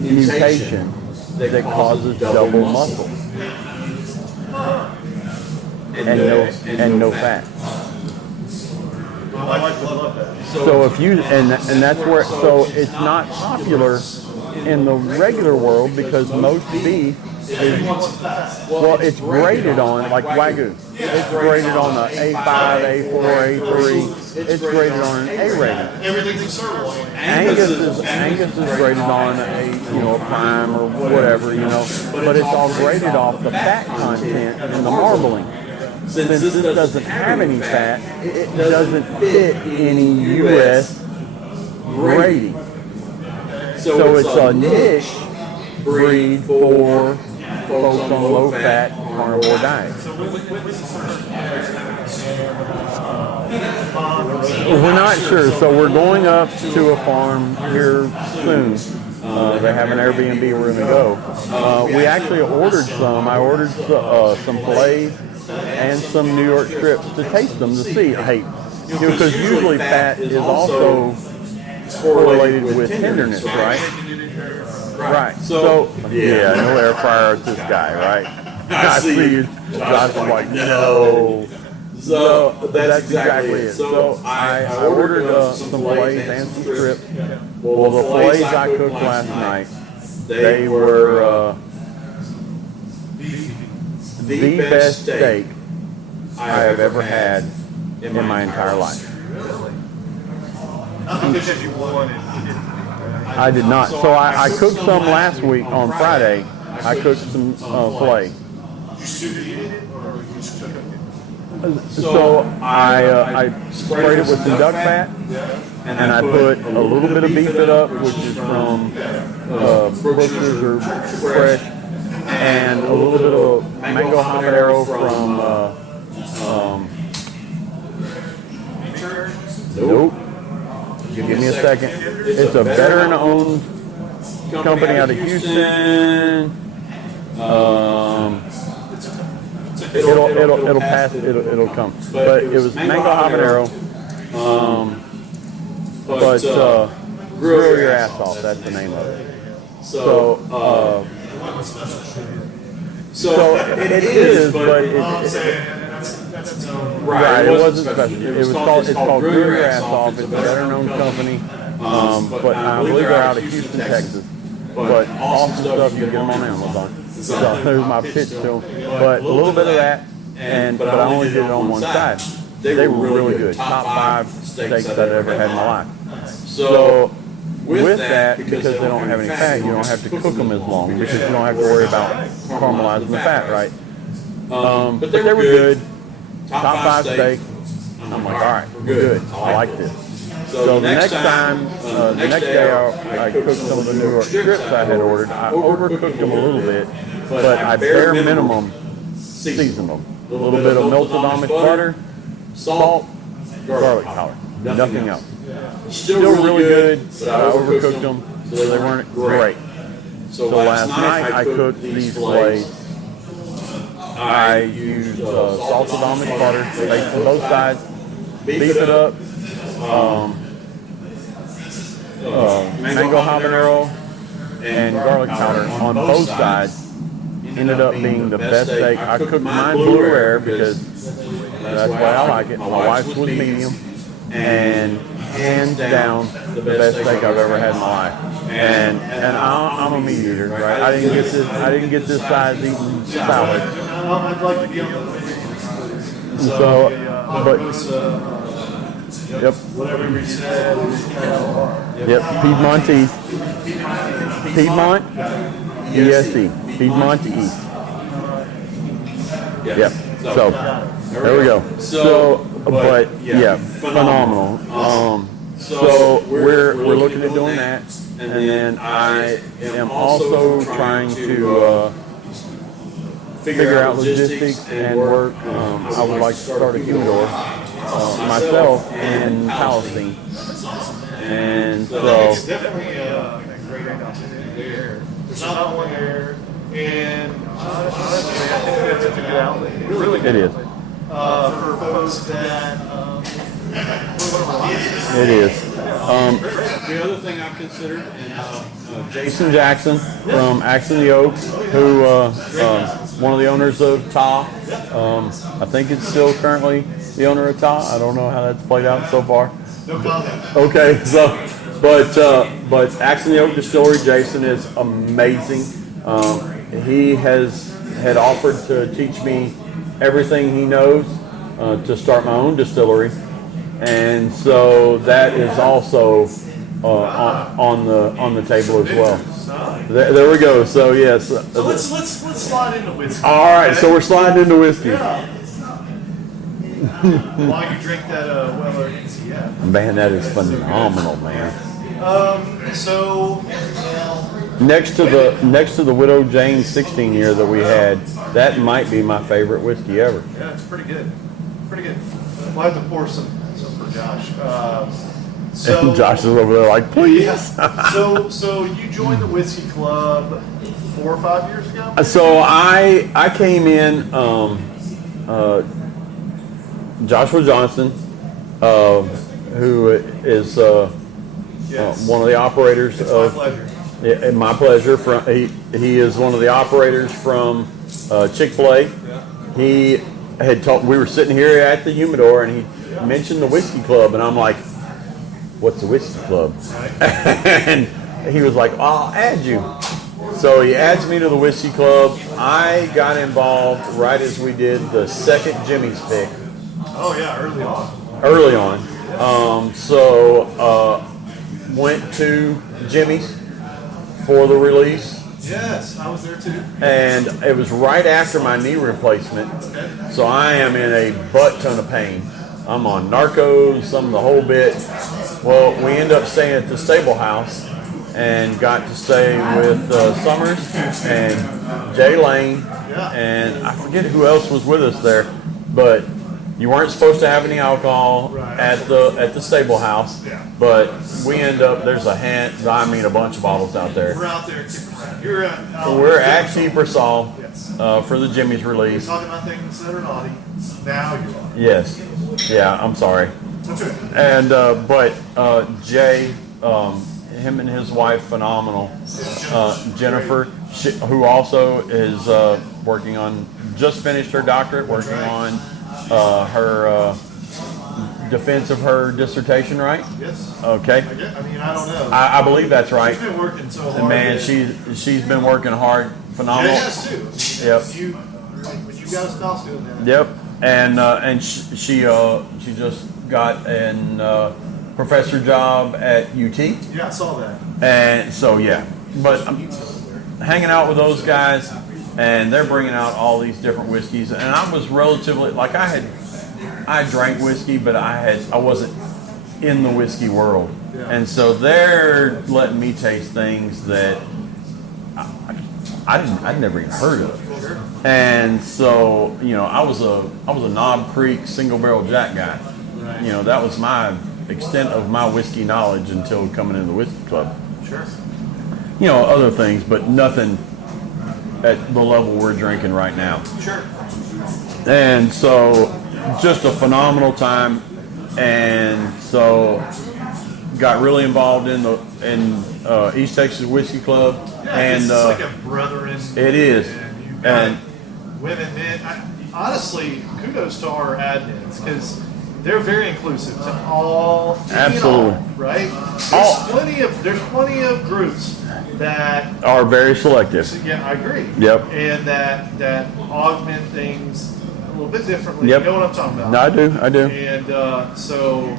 mutation that causes double muscle and no fat. So if you and that's where, so it's not popular in the regular world because most beef is, well, it's graded on, like Wagyu. It's graded on the A5, A4, A3. It's graded on an A rating. Angus is graded on a, you know, a prime or whatever, you know, but it's all graded off the fat content and the marbling. Since this doesn't have any fat, it doesn't fit any U.S. grading. So it's a niche breed for folks on low-fat carnivore diets. We're not sure, so we're going up to a farm here soon. They have an Airbnb we're going to go. We actually ordered some. I ordered some fillets and some New York strips to taste them to see. Hey, you know, because usually fat is also correlated with tenderness, right? Right. So yeah, no air fryer at this guy, right? I see you. Josh is like, no. So that's exactly it. So I ordered some fillets and some strips. Well, the fillets I cooked last night, they were the best steak I have ever had in my entire life. Not because you won and you didn't. I did not. So I cooked some last week on Friday. I cooked some filet. You sous vide it or you just cook it? So I sprayed it with some duck fat, and I put a little bit of beef it up, which is from Brooks's or Fresh, and a little bit of mango habanero from nope. Give me a second. It's a veteran-owned company out of Houston. It'll pass. It'll come. But it was mango habanero. Grill your ass off. That's the name of it. So it is, but right. It wasn't special. It's called Grill Your Ass Off. It's a veteran-owned company. But I believe they're out of Houston, Texas. But awesome stuff. You can get them on Amazon. So there's my pitch to them. But a little bit of that, but I only did it on one side. They were really good. Top 5 steaks that I've ever had in my life. So with that, because they don't have any fat, you don't have to cook them as long because you don't have to worry about caramelizing the fat, right? But they were good. Top 5 steak. I'm like, all right, we're good. I like this. So the next time, the next day, I cooked some of the New York strips I had ordered. I overcooked them a little bit, but I bare minimum seasoned them. A little bit of melted almond butter, salt, garlic powder, nothing else. Still really good, but I overcooked them, so they weren't great. So last night I cooked these fillets. I used salted almond butter, baked on both sides, beef it up, mango habanero, and garlic powder on both sides. Ended up being the best steak. I cooked mine blue rare because that's the way I like it. My wife's was medium, and hands down the best steak I've ever had in my life. And I'm a meat eater, right? I didn't get this size eating salad. I'd like to get on the So, but yep. whatever we said. Yep, Piedmontese. Piedmont, ESE. Piedmontese. Yep. So, there we go. So, but yeah, phenomenal. So we're looking at doing that, and then I am also trying to figure out logistics and work. I would like to start a humidor myself in Palestine. And so It's definitely a great opportunity there. There's not one there, and honestly, I think that's a good outlet. Really good it is. for folks that It is. The other thing I've considered, and Jason Jackson from Axe and the Oak, who one of the owners of Ta. I think it's still currently the owner of Ta. I don't know how that's played out so far. no comment. Okay, so but Axe and the Oak Distillery, Jason is amazing. He had offered to teach me everything he knows to start my own distillery, and so that is also on the table as well. There we go. So yes. So let's slide into whiskey. All right. So we're sliding into whiskey. Yeah. While you drink that Weller NCF. Man, that is phenomenal, man. So Next to the Widow Jane 16 year that we had, that might be my favorite whiskey ever. yeah, it's pretty good. Pretty good. We'll have to pour some for Josh. And Josh is over there like, please. So you joined the whiskey club 4 or 5 years ago? So I came in, Joshua Johnson, who is Yes. one of the operators It's of. my pleasure. Yeah, my pleasure. He is one of the operators from Chick-fil-A. He had talked. We were sitting here at the humidor, and he mentioned the whiskey club, and I'm like, "What's the whiskey club?" And he was like, "I'll add you." So he adds me to the whiskey club. I got involved right as we did the second Jimmy's pick. Oh yeah, early on. Early on. Went to Jimmy's for the release. Yes, I was there too. And it was right after my knee replacement. So I am in a butt ton of pain. I'm on narcos, some of the whole bit. Well, we end up staying at the stable house and got to stay with Summers and Jay Lane, and I forget who else was with us there, but you weren't supposed to have any alcohol at the stable house, but we end up, there's a bunch of bottles out there. We're out there at 2%. We're at Keepersall for the Jimmy's release. We're talking about things that are naughty. Now you are. Yes. Yeah, I'm sorry. That's right. And but Jay, him and his wife, phenomenal. Jennifer, who also is working on, just finished her doctorate, working on her defense of her dissertation, right? Yes. Okay. I mean, I don't know. I believe that's right. She's been working so hard. And man, she's been working hard, phenomenal. Jay has too. Yep. You got a spouse doing that. Yep. And she just got an professor job at UT. Yeah, I saw that. And so but I'm hanging out with those guys, and they're bringing out all these different whiskeys. And I was relatively like I drank whiskey, but I wasn't in the whiskey world, and so they're letting me taste things that I'd never even heard of. And so I was a Knob Creek single barrel Jack guy. Right. That was my extent of my whiskey knowledge until coming into the whiskey club. Sure. Other things, but nothing at the level we're drinking right now. Sure. And so just a phenomenal time, and so got really involved in East Texas Whiskey Club. Yeah, and it's like a brethren. It is. And you've got women, men. Honestly, kudos to our admins because they're very inclusive to all. Absolutely. All, right. There's plenty of groups that are very selective. Yeah, I agree. Yep. And that augment things a little bit differently. Yep. You know what I'm talking about? No, I do. And so.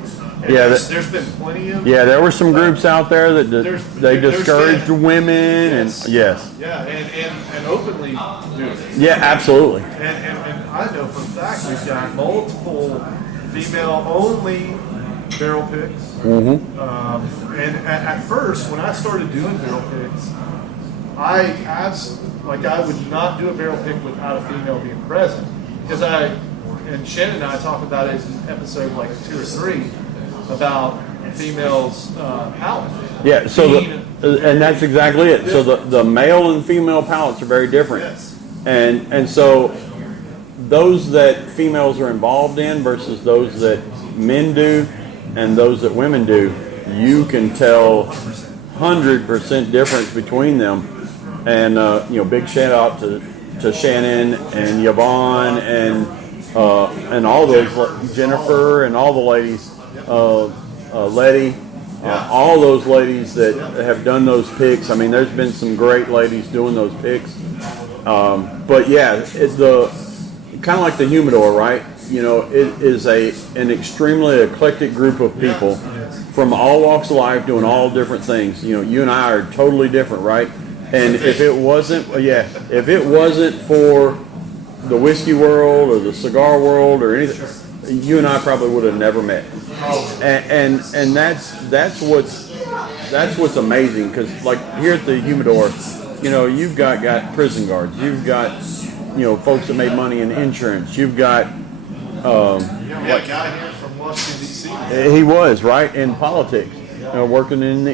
Yeah, there's been plenty of. Yeah, there were some groups out there that they discouraged women, yes. and yes. Yeah, and openly do it. Yeah, absolutely. And I know for a fact we've got multiple female-only barrel picks. Mm-hmm. And at first, when I started doing barrel picks, I would not do a barrel pick without a female being present because and Shannon and I talk about it in episode like 2 or 3 about females' palate. Yeah, so and that's exactly it. So the male and female palates are very different. Yes. And so those that females are involved in versus those that men do and those that women do, you can tell 100% difference between them. And big shout out to Shannon and Yvonne and all those, Jennifer and all the ladies, Letty, all those ladies that have done those picks. I mean, there's been some great ladies doing those picks. But yeah, it's kind of like the humidor, right? It is an extremely eclectic group of people from all walks of life doing all different things. You and I are totally different, right? And if it wasn't for the whiskey world or the cigar world or anything, you and I probably would have never met. And that's what's amazing, because like here at the humidor, you've got prison guards, you've got folks that made money in insurance, you've got We had a guy here from Washington D.C. He was right in politics, working in the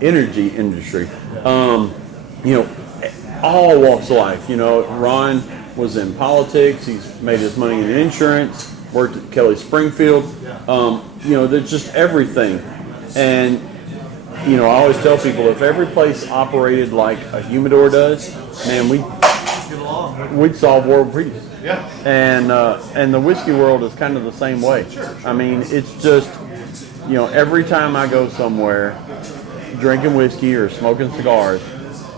energy industry. All walks of life. Ron was in politics. He's made his money in insurance. Worked at Kelly Springfield. There's just everything. And I always tell people, if every place operated like a humidor does, man, we'd solve world peace. Yeah. And the whiskey world is kind of the same way. Sure. I mean, it's just, every time I go somewhere drinking whiskey or smoking cigars,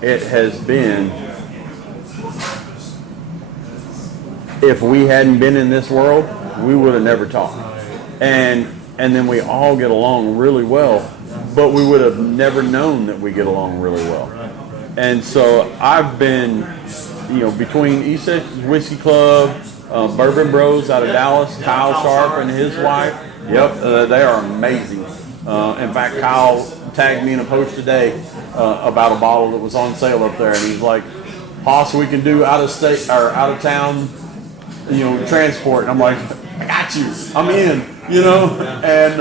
it has been, if we hadn't been in this world, we would have never talked. And and then we all get along really well, but we would have never known that we get along really well. And so I've been, between East Texas Whiskey Club, Bourbon Bros out of Dallas, Kyle Sharp and his wife. Yep, they are amazing. In fact, Kyle tagged me in a post today about a bottle that was on sale up there, and he's like, "Hoss, we can do out of state or out of town, transport." And I'm like, "I got you. I'm in." And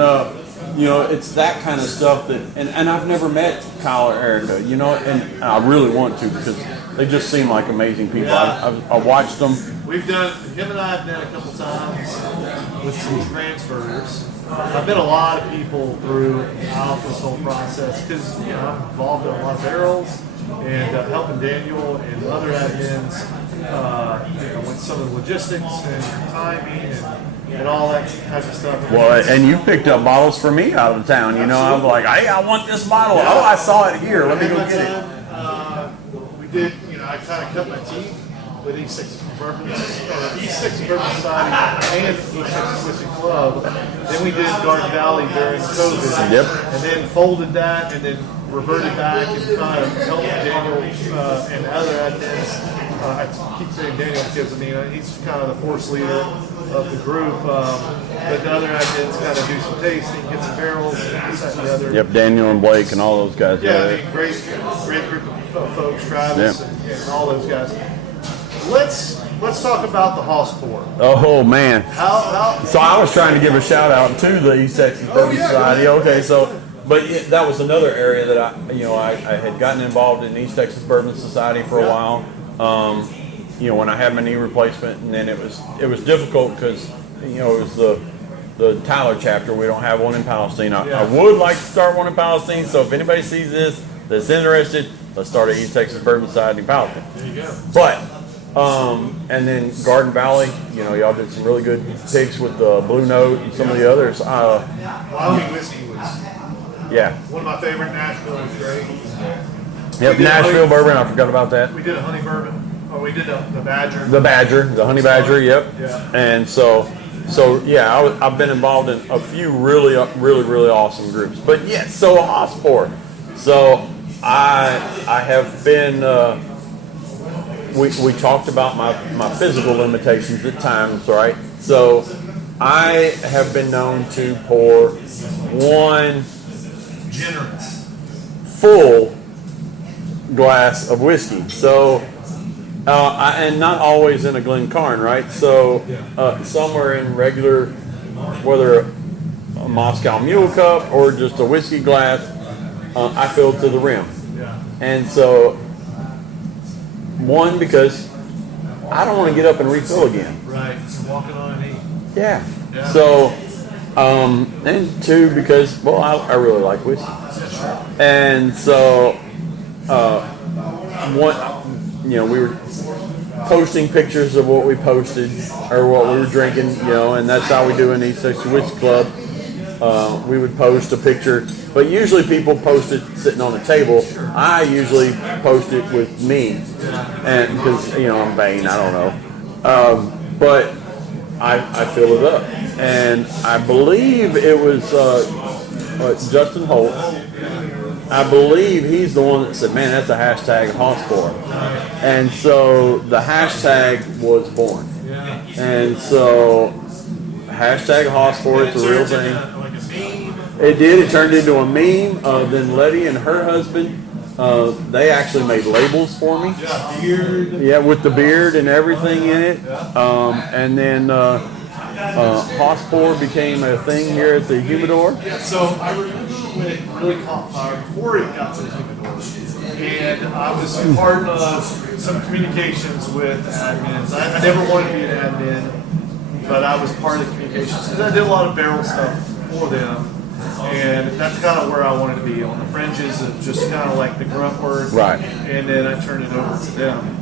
it's that kind of stuff that, and I've never met Kyle or Erica, and I really want to because they just seem like amazing people. Yeah. I watched them. Him and I have met a couple times with some transfers. I've met a lot of people throughout this whole process because, I'm involved in a lot of barrels and helping Daniel and other admins with some of the logistics and timing and all that type of stuff. Well, and you picked up bottles for me out of town. I'm like, "Hey, I want this bottle. Yeah. Oh, I saw it here. Let me go get it." We did, I kind of cut my teeth with East Texas Bourbon Society and East Texas Whiskey Club. Then we did Garden Valley during COVID. Yep. And then folded that and then reverted back and kind of helped Daniel and other admins. I keep saying Daniel because, he's kind of the force leader of the group. But the other admins kind of do some tasting, get some barrels, and this, that, and the other. Yep, Daniel and Blake and all those guys. Yeah, great group of folks, Travis and all those guys. Let's talk about the Hoss Pour. Oh man. How? So I was trying to give a shout out to the East Texas Bourbon Society. Okay, but that was another area that I had gotten involved in East Texas Bourbon Society for a while. When I had my knee replacement, and then it was difficult because it was the Tyler chapter. We don't have one in Palestine. I would like to start one in Palestine. So if anybody sees this that's interested, let's start an East Texas Bourbon Society in Palestine. There you go. But and then Garden Valley, y'all did some really good picks with the Blue Note and some of the others. Wyoming whiskey was one of my favorite. Nashville was great. Yep, Nashville bourbon. I forgot about that. We did a honey bourbon. We did the Badger. The Honey Badger. Yep. Yeah. And I've been involved in a few really awesome groups. But so a Hoss Pour. So I have been. We talked about my physical limitations at times, right? So I have been known to pour one Generous. full glass of whiskey. So, and not always in a Glencairn, right? So somewhere in regular, whether a Moscow Mule Cup or just a whiskey glass, I fill to the rim. Yeah. And so, one, because I don't want to get up and refill again. Right. So walking on an E. Yeah. So, and two, because, I really like whiskey. And so, we were posting pictures of what we posted or what we were drinking, and that's how we do in East Texas Whiskey Club. We would post a picture, but usually people post it sitting on the table. I usually post it with me, and because I'm vain, I don't know, but I fill it up, and I believe it was Justin Holt. I believe he's the one that said, "Man, that's a hashtag Hoss Pour," and so the hashtag was born, and so hashtag Hoss Pour, it's a real thing. It did. It turned into a meme. Then Letty and her husband, they actually made labels for me. Yeah, with the beard and everything in it. And then Hoss Pour became a thing here at the Humidor. Yeah, so I remember when it really caught fire before it got to the Humidor. And I was part of some communications with admins. I never wanted to be an admin, but I was part of the communications. And I did a lot of barrel stuff for them. And that's kind of where I wanted to be, on the fringes of just kind of like the grunt work. Right. And then I turned it over to them.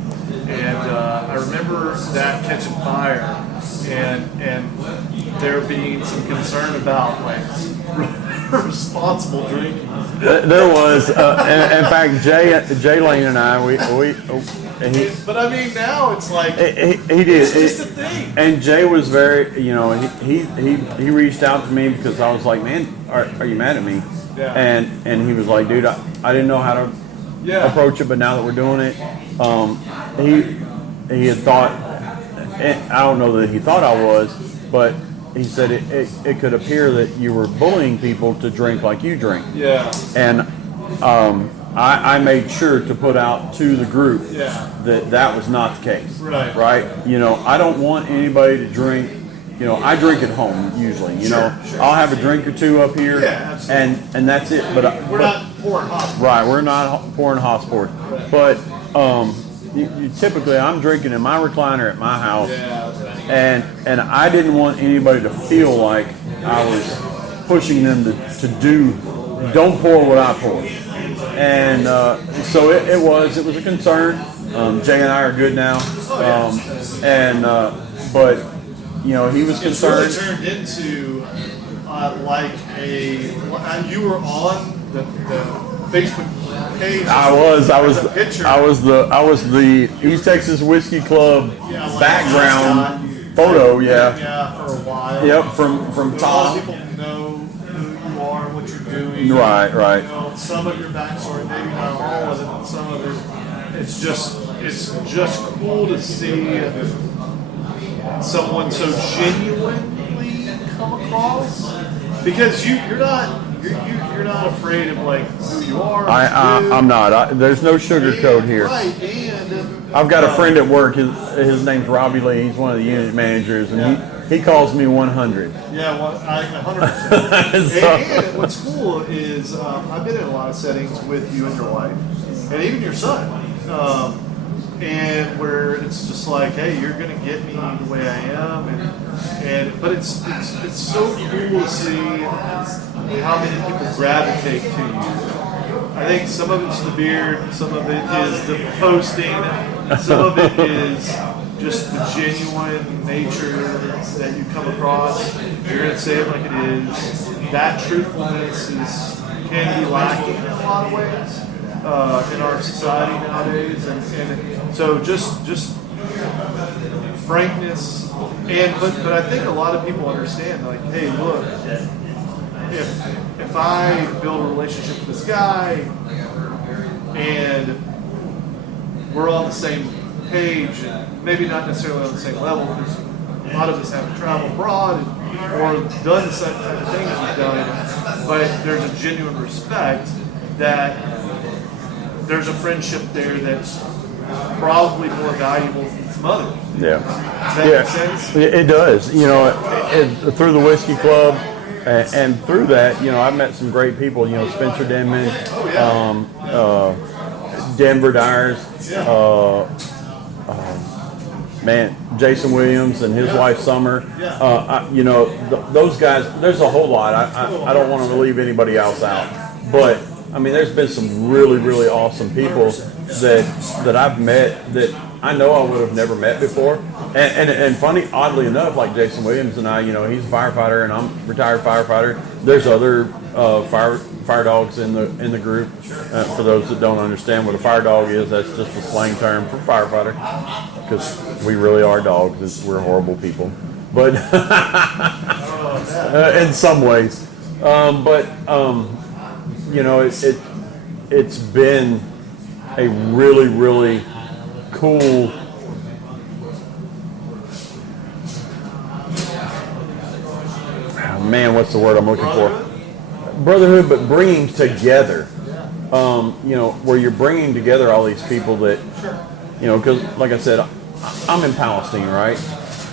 And I remember that catching fire and there being some concern about like responsible drinking. There was, in fact, Jay Lane and I, But I mean, now it's like he did. It's just a thing. And Jay was very, he reached out to me because I was like, man, are you mad at me? Yeah. And he was like, dude, I didn't know how to approach it, but now that we're doing it, he had thought, and I don't know that he thought I was, but he said it could appear that you were bullying people to drink like you drink. Yeah. And I made sure to put out to the group that was not the case. Right. Right? I don't want anybody to drink. I drink at home usually. Sure. I'll have a drink or two up here, and that's it. But we're not pouring hot. Right, we're not pouring hot sports. Right. But you typically, I'm drinking in my recliner at my house, and I didn't want anybody to feel like I was pushing them to do. Don't pour what I pour. And so it was a concern. Jay and I are good now, but he was concerned. It's really turned into you were on the Facebook page. I was the East Texas Whiskey Club background photo. Yeah, for a while. Yep, from A lot Tom. of people know who you are, what you're doing. Right. Some of your backstory, maybe not all of it, but some of it. It's just cool to see someone so genuinely come across, because you're not afraid of like who you are. I'm not. There's no sugarcoat here. Right, and I've got a friend at work. His name's Robbie Lee. He's one of the unit managers, and he calls me 100. Yeah, well, 100%. And what's cool is I've been in a lot of settings with you and your wife, and even your son. And where it's just like, hey, you're gonna get me the way I am, but it's so cool to see how many people gravitate to you. I think some of it's the beard, some of it is the posting, some of it is just the genuine nature that you come across. You're gonna say it like it is. That truthfulness can be lacking in a lot of ways. In our society nowadays, and so just frankness, but I think a lot of people understand, like, hey, look, if I build a relationship with this guy and we're on the same page, maybe not necessarily on the same level, because a lot of us have traveled abroad or done the same type of thing that we've done, but there's a genuine respect that there's a friendship there that's probably more valuable than some others. Yeah. Does that make sense? It does. Through the Whiskey Club, and through that, I've met some great people. Spencer Denman, Denver Dyers, Jason Williams and his wife Summer. Those guys. There's a whole lot. I don't want to leave anybody else out, but. I mean, there's been some really, really awesome people that I've met that I know I would have never met before. And funny, oddly enough, like Jason Williams and I, he's a firefighter and I'm a retired firefighter. There's other fire dogs in the group. For those that don't understand what a fire dog is, that's just a slang term for firefighter, because we really are dogs. We're horrible people, but in some ways. It's been a really, really cool what's the word I'm looking for? Brotherhood, but bringing together. Where you're bringing together all these people that, because like I said, I'm in Palestine, right?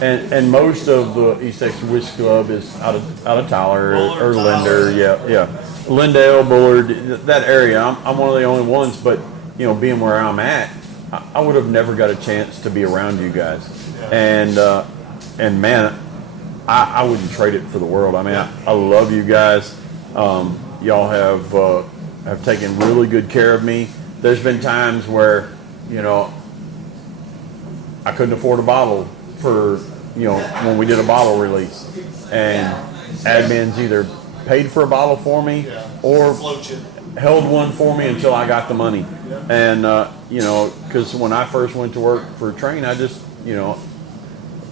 And most of the East Texas Whiskey Club is out of Tyler or Linder, yeah. Lindale, Bullard, that area. I'm one of the only ones, but being where I'm at, I would have never got a chance to be around you guys, and man, I wouldn't trade it for the world. I mean, I love you guys. Y'all have taken really good care of me. There's been times where I couldn't afford a bottle for when we did a bottle release, and admin's either paid for a bottle for me, Yeah. or Float you. held one for me until I got the money. And, you know, because when I first went to work for a train, I just, you know,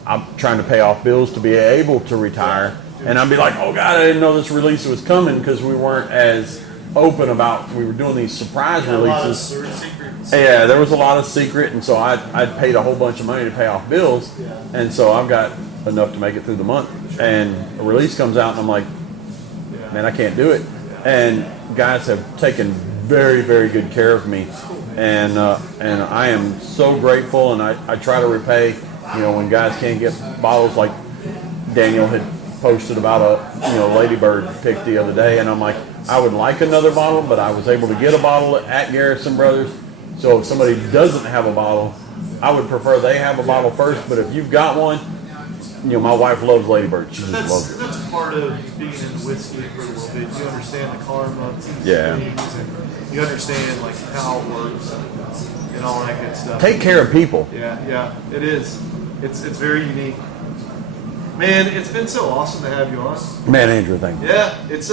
I'm trying to pay off bills to be able to retire. And I'd be like, oh, God, I didn't know this release was coming, because we weren't as open about, we were doing these surprise releases. Secrets. Yeah, there was a lot of secret, and so I'd paid a whole bunch of money to pay off bills, and so I've got enough to make it through the month. And a release comes out, and I'm like, man, I can't do it. And guys have taken very, very good care of me, and I am so grateful. And I try to repay, you know, when guys can't get bottles, like Daniel had posted about a Ladybird pick the other day, and I'm like, I would like another bottle, but I was able to get a bottle at Garrison Brothers. So if somebody doesn't have a bottle, I would prefer they have a bottle first. But if you've got one, you know, my wife loves Ladybird. She just loves it. That's part of being in whiskey for a little bit. You understand the karma, Yeah. and you understand like how it works and all that good stuff. Take care of people. Yeah, it is. It's very unique. Man, it's been so awesome to have you on. Man, Andrew, thank you. Yeah, it's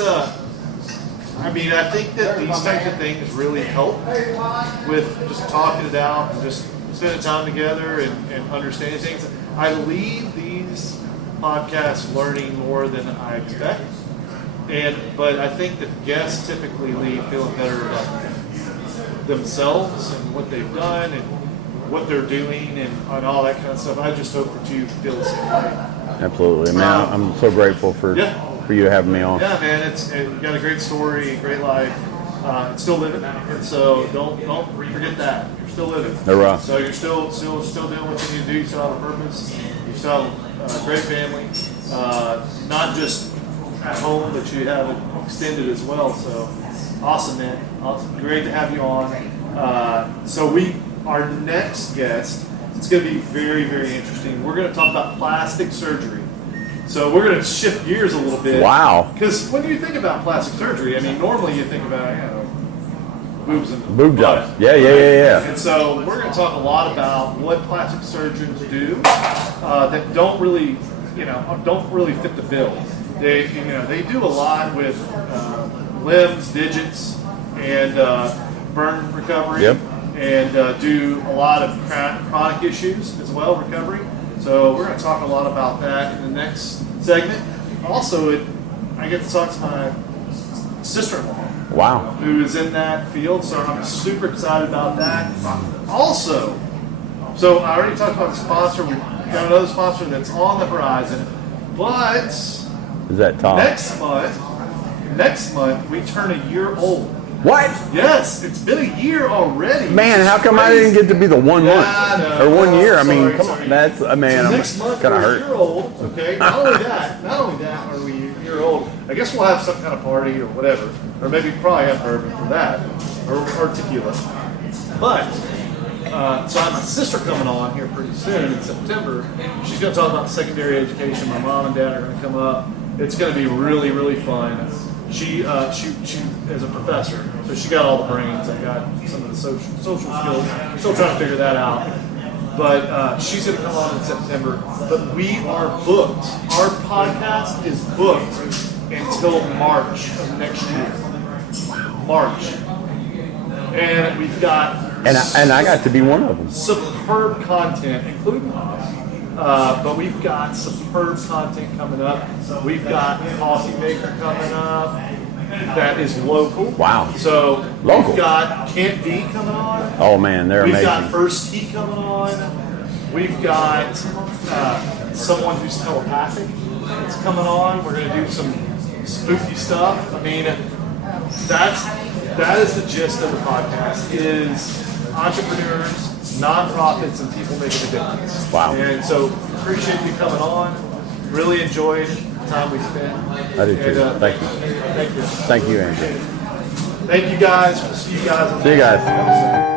I mean, I think that these types of things really help with just talking it out and just spending time together and understanding things. I leave these podcasts learning more than I expect, but I think that guests typically leave feeling better about themselves and what they've done and what they're doing and all that kind of stuff. I just hope that you feel the same way. Absolutely, man. I'm so grateful for you having me on. Yeah, man, you got a great story, great life. Still living, and so don't forget that you're still living. Hurrah. So you're still doing what you need to do. You still have a purpose. You still have a great family, not just at home, but you have it extended as well. So awesome, man. Awesome. Great to have you on. So our next guest, it's going to be very, very interesting. We're going to talk about plastic surgery. So we're going to shift gears a little bit. Wow. Because when you think about plastic surgery, I mean, normally you think about, boobs and Boob butt, jobs. Yeah. And so we're going to talk a lot about what plastic surgeons do that don't really fit the bill. They do a lot with limbs, digits, and burn recovery. Yep. And do a lot of chronic issues as well, recovery. So we're going to talk a lot about that in the next segment. Also, I get to talk to my sister-in-law. Wow. Who is in that field, so I'm super excited about that. Also, so I already talked about the sponsor. We've got another sponsor that's on the horizon. But Is that Tom? next month we turn a year old. What? Yes, it's been a year already. Man, how come I didn't get to be the 1 month or 1 year? I mean, come on, that's man. So next month kind of we're a hurt. year old. Okay. Not only that are we a year old. I guess we'll have some kind of party or whatever, or maybe probably have bourbon for that, or tequila. But so I have my sister coming on here pretty soon in September. She's going to talk about secondary education. My mom and dad are going to come up. It's going to be really, really fun. She is a professor, so she got all the brains. I got some of the social skills. Still trying to figure that out. But she's going to come on in September. But we are booked. Our podcast is booked until March of next year. March. And we've got And I got to be one of them. superb content, including us. But we've got superb content coming up. We've got Coffee Maker coming up that is local. Wow. So Local. we've got Kent D coming on. Oh man, they're We've amazing. got First Tea coming on. We've got someone who's telepathic that's coming on. We're going to do some spooky stuff. I mean, that is the gist of the podcast, is entrepreneurs, nonprofits, and people making a difference. Wow. And so appreciate you coming on. Really enjoyed the time we spent. I did too. And, Thank you. Thank you. Thank you, Andrew. Thank you guys. We'll see you guys on the See you next guys. episode.